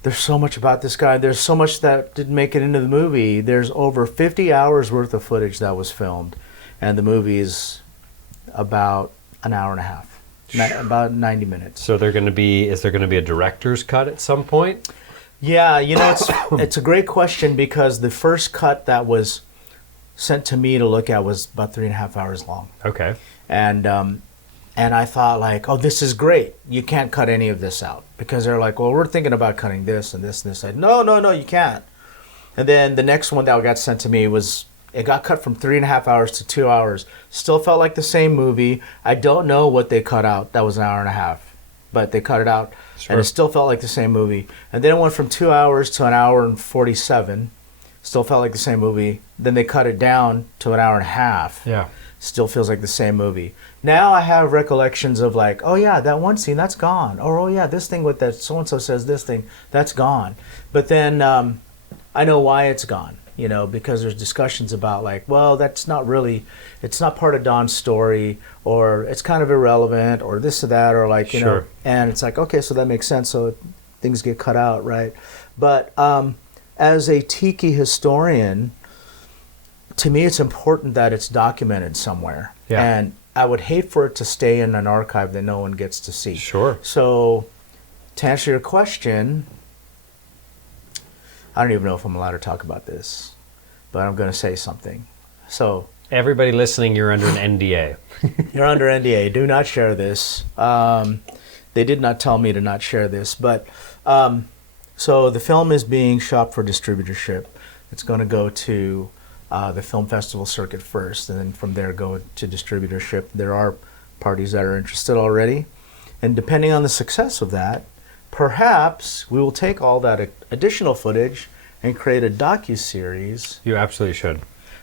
There's so much about this guy. There's so much that didn't make it into the movie. There's over 50 hours worth of footage that was filmed, and the movie is about an hour and a half, about 90 minutes. So is there going to be a director's cut at some point? Yeah, it's a great question, because the first cut that was sent to me to look at was about 3.5 hours long. Okay. And I thought, like, oh, this is great. You can't cut any of this out, because they're like, well, we're thinking about cutting this and this and this. I said, no, you can't. And then the next one that got sent to me it got cut from 3.5 hours to 2 hours. Still felt like the same movie. I don't know what they cut out. That was an hour and a half, but they cut it out. Sure. And it still felt like the same movie. And then it went from 2 hours to an hour and 47. Still felt like the same movie. Then they cut it down to an hour and a half. Yeah. Still feels like the same movie. Now I have recollections of, like, oh yeah, that one scene, that's gone. Or, oh yeah, this thing with that so-and-so says this thing, that's gone. But then I know why it's gone, because there's discussions about, like, well, it's not part of Don's story, or it's kind of irrelevant, or this or that, or, like, Sure. And it's like, okay, so that makes sense. So things get cut out, right? But as a tiki historian, to me, it's important that it's documented somewhere. Yeah. And I would hate for it to stay in an archive that no one gets to see. Sure. So, to answer your question, I don't even know if I'm allowed to talk about this, but I'm going to say something. So, everybody listening, you're under an NDA. You're under NDA. Do not share this. They did not tell me to not share this, but so the film is being shopped for distributorship. It's going to go to the film festival circuit first, and then from there go to distributorship. There are parties that are interested already, and depending on the success of that, perhaps we will take all that additional footage and create a docu-series. You absolutely should.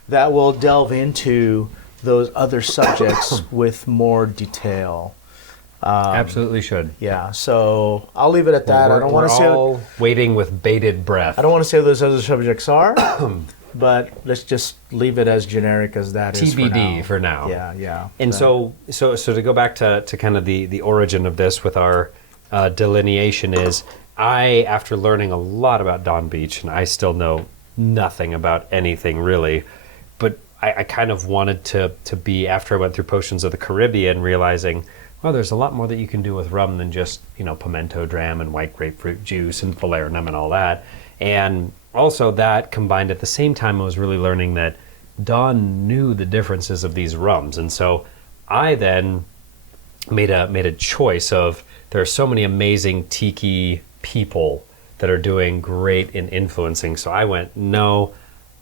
That will delve into those other subjects with more detail. Absolutely should. Yeah, so I'll leave it at that. I don't want to say all waiting with bated breath. I don't want to say what those other subjects are, but let's just leave it as generic as that is TBD for now. Yeah. And so to go back to kind of the origin of this with our delineation is, after learning a lot about Don Beach, and I still know nothing about anything really, but I kind of wanted to be, after I went through Potions of the Caribbean, realizing, well, there's a lot more that you can do with rum than just, pimento dram and white grapefruit juice and falernum and all that. And also that combined at the same time, I was really learning that Don knew the differences of these rums. And so I then made a choice of, there are so many amazing tiki people that are doing great in influencing. So I went, no,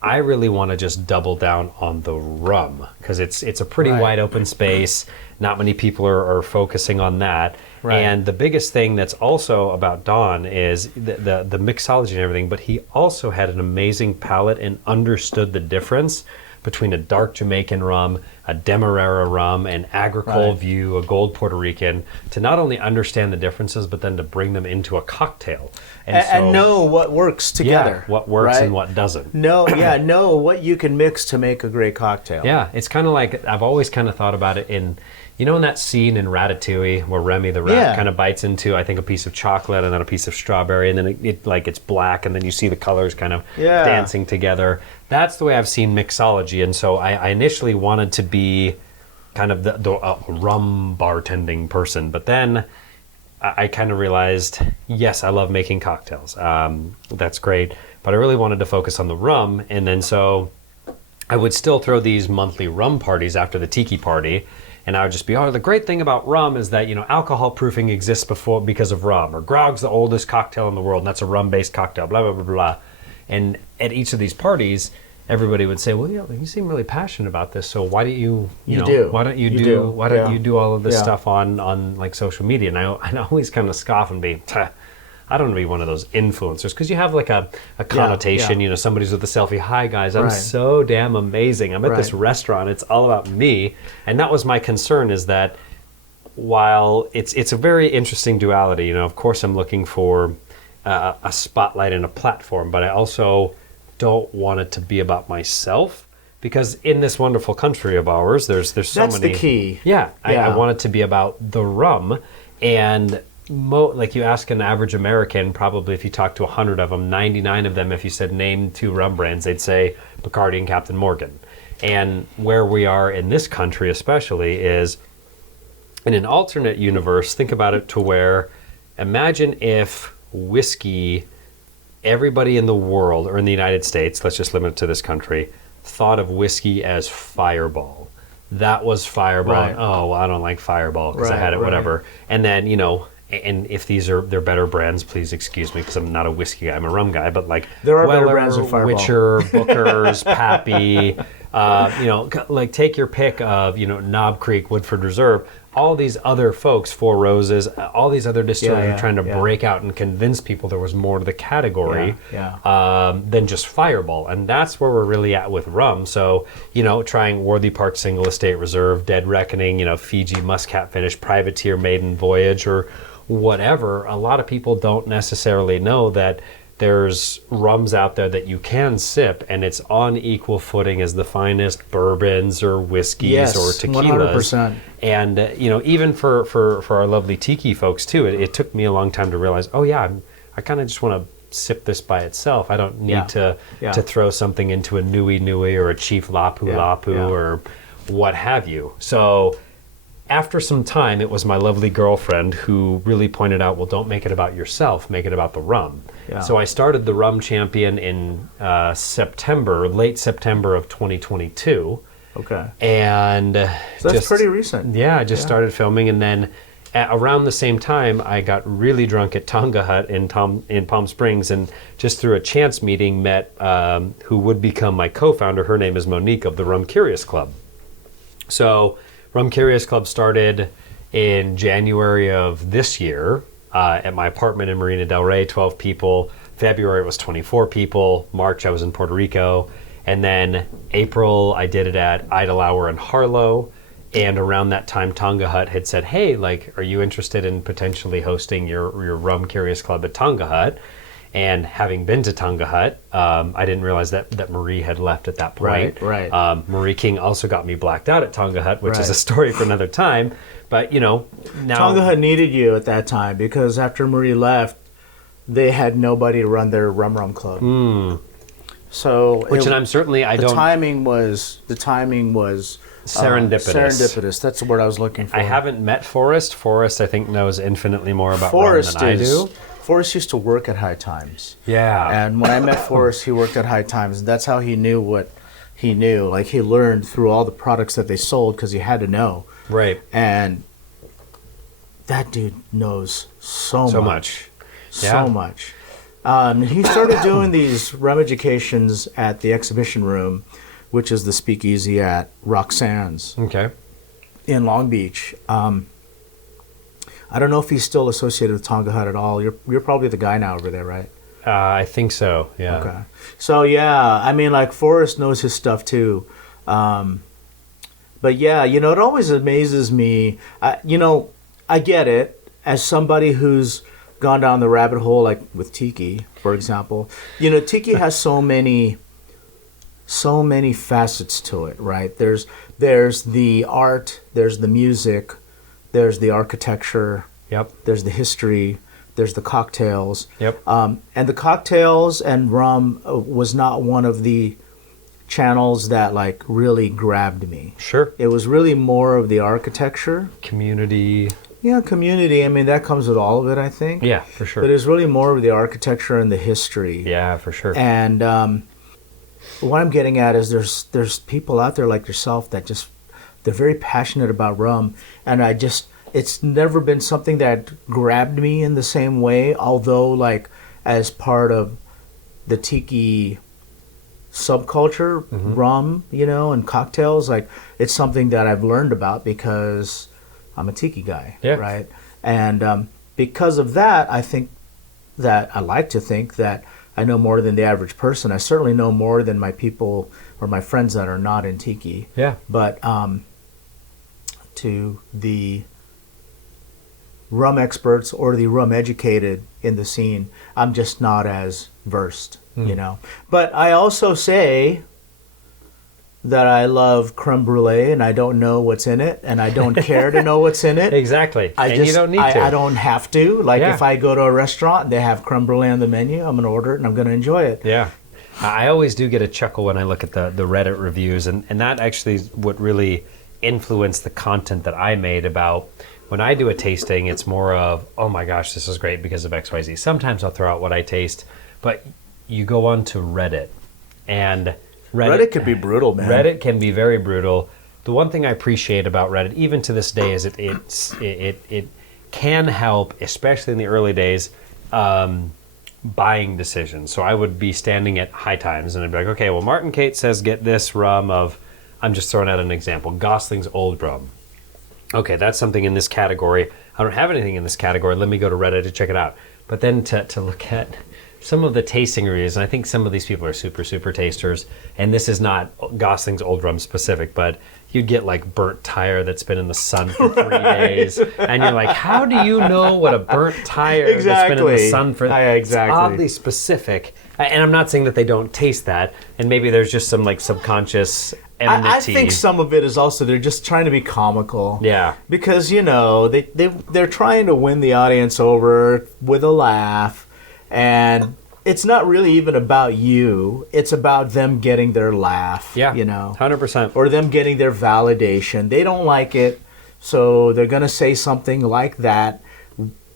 I really want to just double down on the rum, because it's a pretty wide open space. Not many people are focusing on that. Right. And the biggest thing that's also about Don is the mixology and everything, but he also had an amazing palate and understood the difference between a dark Jamaican rum, a Demerara rum, an Agricole View, a Gold Puerto Rican, to not only understand the differences, but then to bring them into a cocktail. And know what works together. Yeah, what works and what doesn't. Know what you can mix to make a great cocktail. Yeah, it's kind of like, I've always kind of thought about it in that scene in Ratatouille where Remy the rat kind of bites into, I think, a piece of chocolate and then a piece of strawberry, and then it's black, and then you see the colors kind of dancing together. That's the way I've seen mixology, and so I initially wanted to be kind of the rum bartending person, but then I kind of realized, yes, I love making cocktails. That's great, but I really wanted to focus on the rum, and then so I would still throw these monthly rum parties after the tiki party. And I would just be, the great thing about rum is that, alcohol proofing exists because of rum. Or Grog's the oldest cocktail in the world, and that's a rum-based cocktail, blah, blah, blah, blah. And at each of these parties, everybody would say, well, you seem really passionate about this, so why don't you do all of this stuff on like social media? And I always kind of scoff and be, I don't want to be one of those influencers, because you have like a connotation, somebody's with the selfie, hi guys, I'm so damn amazing, I'm at this restaurant, it's all about me. And that was my concern, is that while it's a very interesting duality, of course I'm looking for a spotlight and a platform, but I also don't want it to be about myself, because in this wonderful country of ours, there's so many. That's the key. I want it to be about the rum. And like you ask an average American, probably if you talk to 100 of them, 99 of them, if you said name 2 rum brands, they'd say Bacardi and Captain Morgan. And where we are in this country especially is, in an alternate universe, think about it to where, imagine if whiskey, everybody in the world, or in the United States, let's just limit it to this country, thought of whiskey as Fireball. That was Fireball. Right. Oh, well, I don't like Fireball because I had it, whatever. And then, and if they're better brands, please excuse me, because I'm not a whiskey guy, I'm a rum guy, but like there are Weller, better brands of Fireball. Witcher, Booker's, Pappy, like take your pick of, Knob Creek, Woodford Reserve, all these other folks, Four Roses, all these other distilleries are trying to break out and convince people there was more to the category than just Fireball. And that's where we're really at with rum. So, trying Worthy Park Single Estate Reserve, Dead Reckoning, Fiji Muscat Finish, Privateer Maiden Voyage, or whatever, a lot of people don't necessarily know that there's rums out there that you can sip, and it's on equal footing as the finest bourbons or whiskeys or tequilas. 100%. And even for our lovely tiki folks too, it took me a long time to realize, I kind of just want to sip this by itself. I don't need to throw something into a Nui Nui or a Chief Lapu Lapu or what have you. So after some time, it was my lovely girlfriend who really pointed out, well, don't make it about yourself, make it about the rum. Yeah. So I started the Rum Champion in late September of 2022. Okay. And so that's pretty recent. Yeah, I just started filming, and then around the same time, I got really drunk at Tonga Hut in Palm Springs, and just through a chance meeting met who would become my co-founder. Her name is Monique of the Rum Curious Club. So Rum Curious Club started in January of this year at my apartment in Marina del Rey, 12 people. February it was 24 people. March I was in Puerto Rico. And then April I did it at Idle Hour in Harlow. And around that time, Tonga Hut had said, hey, like, are you interested in potentially hosting your Rum Curious Club at Tonga Hut? And having been to Tonga Hut, I didn't realize that Marie had left at that point. Right. Marie King also got me blacked out at Tonga Hut, which is a story for another time. But, now... Tonga Hut needed you at that time because after Marie left, they had nobody to run their Rum Club. So... The timing was... serendipitous. That's the word I was looking for. I haven't met Forrest. Forrest, I think, knows infinitely more about rum than I do. Forrest used to work at High Times. Yeah. And when I met Forrest, he worked at High Times. That's how he knew what he knew. Like, he learned through all the products that they sold because he had to know. Right. And that dude knows so much. So much. He started doing these rum educations at the exhibition room, which is the speakeasy at Roxanne's in Long Beach. I don't know if he's still associated with Tonga Hut at all. You're probably the guy now over there, right? I think so, yeah. Okay. So, yeah, I mean, like, Forrest knows his stuff, too. But, yeah, it always amazes me. I get it. As somebody who's gone down the rabbit hole, like with Tiki, for example. Tiki has so many facets to it, right? There's the art, there's the music, there's the architecture, there's the history, there's the cocktails. And the cocktails and rum was not one of the channels that like really grabbed me. Sure. It was really more of the architecture. Community. Yeah, community. I mean, that comes with all of it, I think. Yeah, for sure. But it was really more of the architecture and the history. Yeah, for sure. And what I'm getting at is there's people out there like yourself that they're very passionate about rum, and it's never been something that grabbed me in the same way, although like as part of the Tiki subculture, rum, and cocktails, like it's something that I've learned about because I'm a Tiki guy, right? And because of that, I like to think that I know more than the average person. I certainly know more than my people or my friends that are not in Tiki. Yeah. But to the rum experts or the rum educated in the scene, I'm just not as versed, But I also say that I love creme brulee and I don't know what's in it and I don't care to know what's in it. Exactly. You don't need to. I don't have to. Like if I go to a restaurant and they have creme brulee on the menu, I'm going to order it and I'm going to enjoy it. Yeah. I always do get a chuckle when I look at the Reddit reviews, and that actually is what really influenced the content that I made about when I do a tasting. It's more of, oh my gosh, this is great because of XYZ. Sometimes I'll throw out what I taste, but you go on to Reddit, and Reddit can be brutal, man. Reddit can be very brutal. The one thing I appreciate about Reddit, even to this day, is it can help, especially in the early days, buying decisions. So I would be standing at High Times and I'd be like, okay, well, Martin Kate says get this rum of, I'm just throwing out an example, Gosling's Old Rum. Okay, that's something in this category. I don't have anything in this category. Let me go to Reddit to check it out. But then to look at some of the tasting reviews, and I think some of these people are super, super tasters, and this is not Gosling's Old Rum specific, but you'd get like burnt tire that's been in the sun for 3 days, and you're like, how do you know what a burnt tire that's been in the sun for... It's oddly specific. And I'm not saying that they don't taste that, and maybe there's just some like subconscious enmity. I think some of it is also they're just trying to be comical. Yeah. Because, they're trying to win the audience over with a laugh, and it's not really even about you. It's about them getting their laugh. Yeah, 100%. Or them getting their validation. They don't like it, so they're going to say something like that,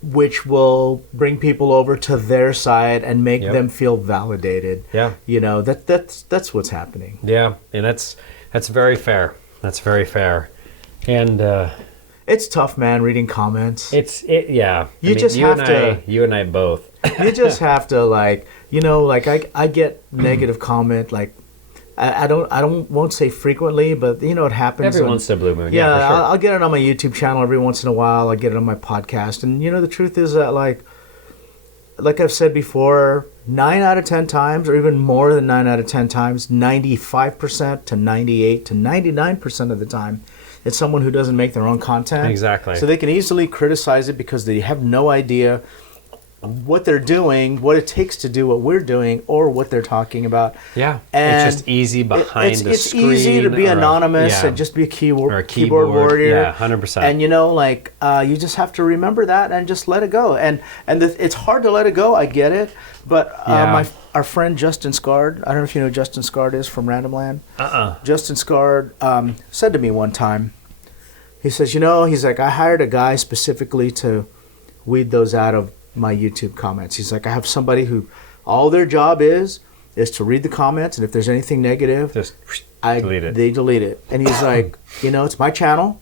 which will bring people over to their side and make them feel validated. Yeah. That's what's happening. Yeah, and that's very fair. That's very fair. And It's tough, man, reading comments. Yeah. You just have to. You and I both. You just have to, like, you know, like I get negative comment, like I won't say frequently, but you know it happens Every once in a blue moon. Yeah, for sure. I'll get it on my YouTube channel every once in a while. I get it on my podcast, and you know the truth is that like I've said before, 9 out of 10 times, or even more than 9 out of 10 times, 95% to 98 to 99% of the time, it's someone who doesn't make their own content. Exactly. So they can easily criticize it because they have no idea what they're doing, what it takes to do what we're doing, or what they're talking about. Yeah, and it's just easy behind the screen. It's easy to be anonymous and just be a keyboard warrior. Yeah, 100%. And you know, like you just have to remember that and just let it go. And it's hard to let it go. I get it, but our friend Justin Scard, I don't know if you know who Justin Scard is from Random Land. Justin Scard said to me one time, he says, you know, he's like, I hired a guy specifically to weed those out of my YouTube comments. He's like, I have somebody who all their job is to read the comments, and if there's anything negative, just delete it. They delete it. And he's like, you know, it's my channel.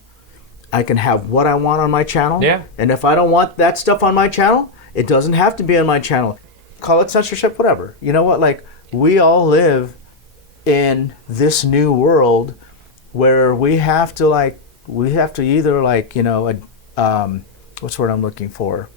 I can have what I want on my channel. Yeah. And if I don't want that stuff on my channel, it doesn't have to be on my channel. Call it censorship, whatever. You know what? Like, we all live in this new world where we have to either, like, you know, what's the word I'm looking for?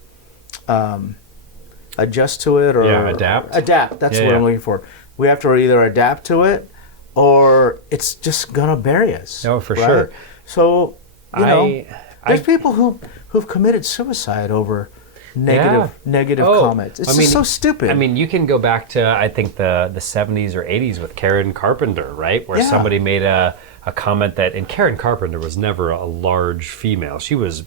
Adjust to it, or adapt. That's what I'm looking for. We have to either adapt to it, or it's just gonna bury us. No, for right? sure. So you know, there's people who've committed suicide over negative comments. It's just so stupid. I mean, you can go back to, I think, the 70s or 80s with Karen Carpenter, right? Where somebody made a comment that, and Karen Carpenter was never a large female. She was,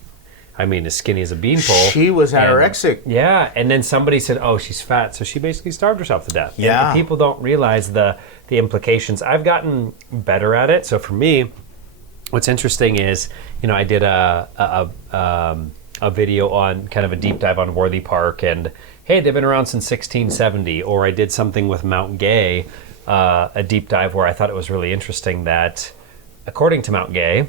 I mean, as skinny as a beanpole. She was anorexic. Yeah, and then somebody said, oh, she's fat, so she basically starved herself to death. Yeah. And people don't realize the implications. I've gotten better at it. So for me, what's interesting is, you know, I did a video on kind of a deep dive on Worthy Park, and hey, they've been around since 1670. Or I did something with Mount Gay, a deep dive where I thought it was really interesting that, according to Mount Gay,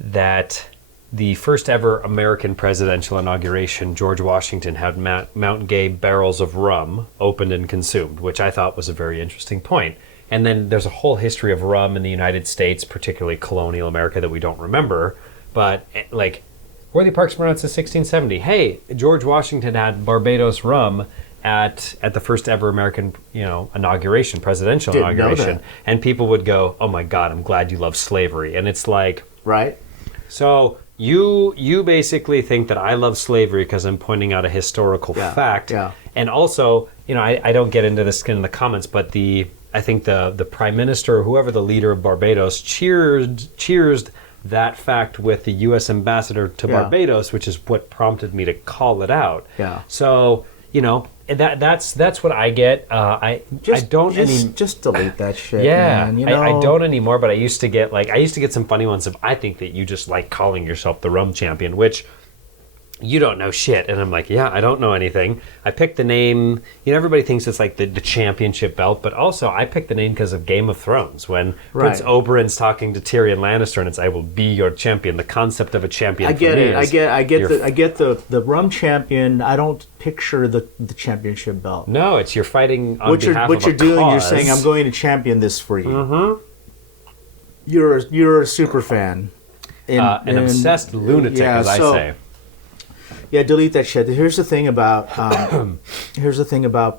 that the first ever American presidential inauguration, George Washington had Mount Gay barrels of rum opened and consumed, which I thought was a very interesting point. And then there's a whole history of rum in the United States, particularly colonial America, that we don't remember. But like, Worthy Park's been around since 1670. Hey, George Washington had Barbados rum at the first ever American, you know, presidential inauguration. And people would go, oh my God, I'm glad you love slavery. And it's like, right. So you basically think that I love slavery because I'm pointing out a historical fact. Yeah. And also, you know, I don't get into this in the comments, but I think the Prime Minister or whoever the leader of Barbados cheersed that fact with the U.S. ambassador to Barbados, which is what prompted me to call it out. Yeah. So, you know, that's what I get. I don't just delete that shit. Yeah, man, you know? I don't anymore. But I used to get some funny ones of, I think that you just like calling yourself the Rum Champion, which you don't know shit. And I'm like, yeah, I don't know anything. I picked the name. You know, everybody thinks it's like the championship belt, but also I picked the name because of Game of Thrones, when Prince Oberyn's talking to Tyrion Lannister, and it's, I will be your champion. The concept of a champion. I get it. I get the Rum Champion. I don't picture the championship belt. No, it's you're fighting on behalf of a cause. What you're doing, you're saying, I'm going to champion this for you. Mm-hmm. You're a super fan. An obsessed lunatic, as I say. Yeah, delete that shit. Here's the thing about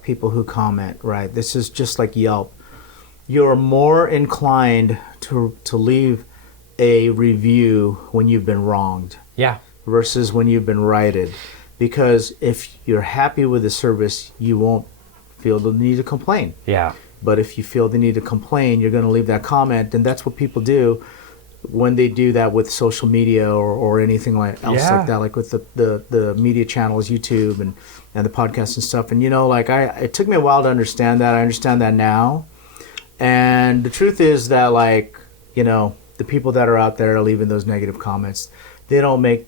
people who comment, right? This is just like Yelp. You're more inclined to leave a review when you've been wronged. Yeah. Versus when you've been righted. Because if you're happy with the service, you won't feel the need to complain. Yeah. But if you feel the need to complain, you're going to leave that comment, and that's what people do when they do that with social media or anything else like that, like with the media channels, YouTube and the podcasts and stuff. And, you know, like it took me a while to understand that. I understand that now. And the truth is that, like, you know, the people that are out there leaving those negative comments, they don't make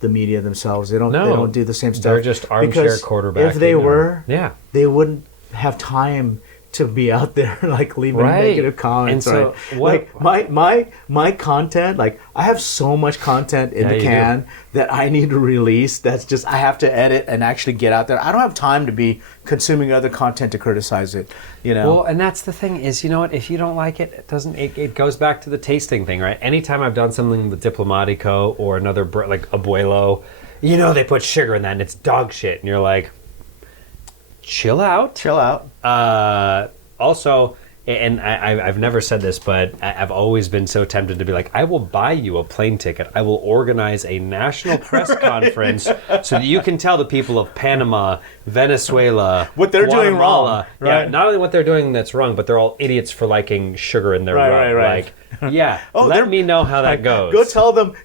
the media themselves. They don't do the same stuff. They're just armchair quarterbacking. If they were, they wouldn't have time to be out there like leaving Right. negative comments. And so right? Like my content, like I have so much content in Yeah, the you can that I need to release. That's just I have to edit and actually get out there. I don't have time to be consuming other content to criticize it. You know. Well, and that's the thing is, you know what? If you don't like it, it goes back to the tasting thing, right? Anytime I've done something with Diplomatico or another like Abuelo, you know, they put sugar in that and it's dog shit, and you're like, chill out. Chill out. Also, and I've never said this, but I've always been so tempted to be like, I will buy you a plane ticket. I will organize a national press conference so that you can tell the people of Panama, Venezuela, what they're doing Guatemala, wrong. Right? Yeah, not only what they're doing that's wrong, but they're all idiots for liking sugar in their rum. Right. Like, yeah, let me know how that goes. Go tell them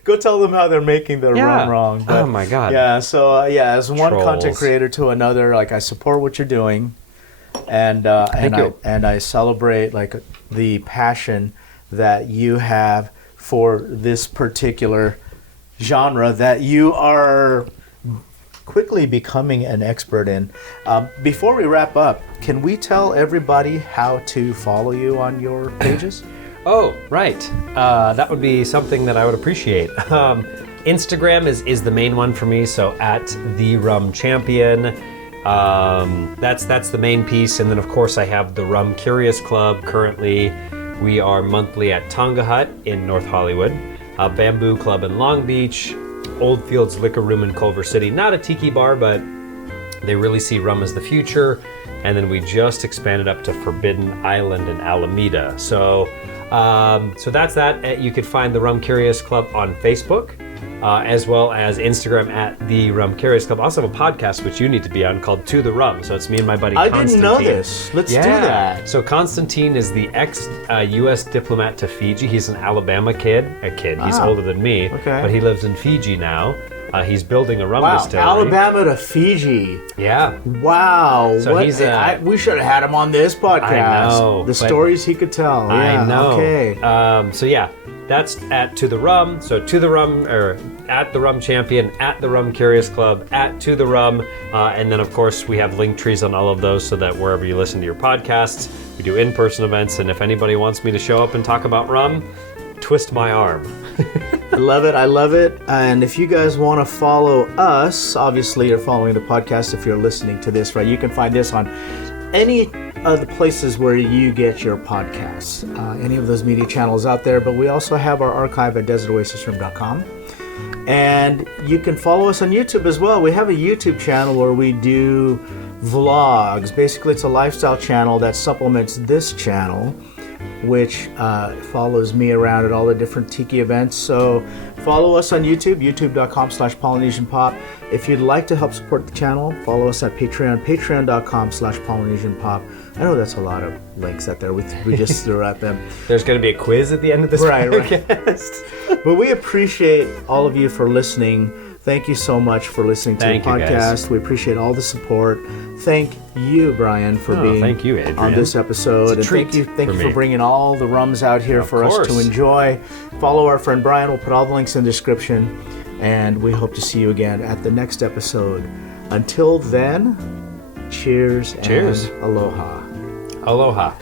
how they're making their rum wrong. Oh my God. Yeah. So as one Trolls. content creator to another, like I support what you're doing, and I celebrate like the passion that you have for this particular genre that you are quickly becoming an expert in. Before we wrap up, can we tell everybody how to follow you on your pages? Oh, right. That would be something that I would appreciate. Instagram is the main one for me, so at the Rum Champion. That's the main piece, and then of course I have the Rum Curious Club. Currently, we are monthly at Tonga Hut in North Hollywood, Bamboo Club in Long Beach, Old Fields Liquor Room in Culver City. Not a tiki bar, but they really see rum as the future. And then we just expanded up to Forbidden Island in Alameda. So that's that. You could find the Rum Curious Club on Facebook, as well as Instagram at the Rum Curious Club. I also have a podcast which you need to be on called To the Rum. So it's me and my buddy I Constantine. didn't know this. Let's do that. So Constantine is the ex-U.S. diplomat to Fiji. He's an Alabama kid. He's older than me, but he lives in Fiji now. He's building a rum distillery. Alabama to Fiji. Yeah. Wow. So he's we should have had him on this podcast. I know. The stories he could tell. I know. Okay. So yeah, that's at To the Rum. So To the Rum, or at the Rum Champion, at the Rum Curious Club, at To the Rum, and then of course we have link trees on all of those so that wherever you listen to your podcasts, we do in-person events, and if anybody wants me to show up and talk about rum, twist my arm. I love it. And if you guys want to follow us, obviously you're following the podcast if you're listening to this, right? You can find this on any of the places where you get your podcasts, any of those media channels out there. But we also have our archive at desertoasisroom.com. And you can follow us on YouTube as well. We have a YouTube channel where we do vlogs. Basically, it's a lifestyle channel that supplements this channel, which follows me around at all the different tiki events. So follow us on YouTube, youtube.com/PolynesianPop. If you'd like to help support the channel, follow us at Patreon, patreon.com/PolynesianPop. I know that's a lot of links out there. We just threw at them. There's going to be a quiz at the end of this podcast. Right. But we appreciate all of you for listening. Thank you so much for listening to the podcast. We appreciate all the support. Thank you, Bryan, for being on this episode. It's a treat. Thank you for bringing all the rums out here for us to enjoy. Follow our friend Bryan. We'll put all the links in the description. And we hope to see you again at the next episode. Until then, cheers. And aloha. Aloha.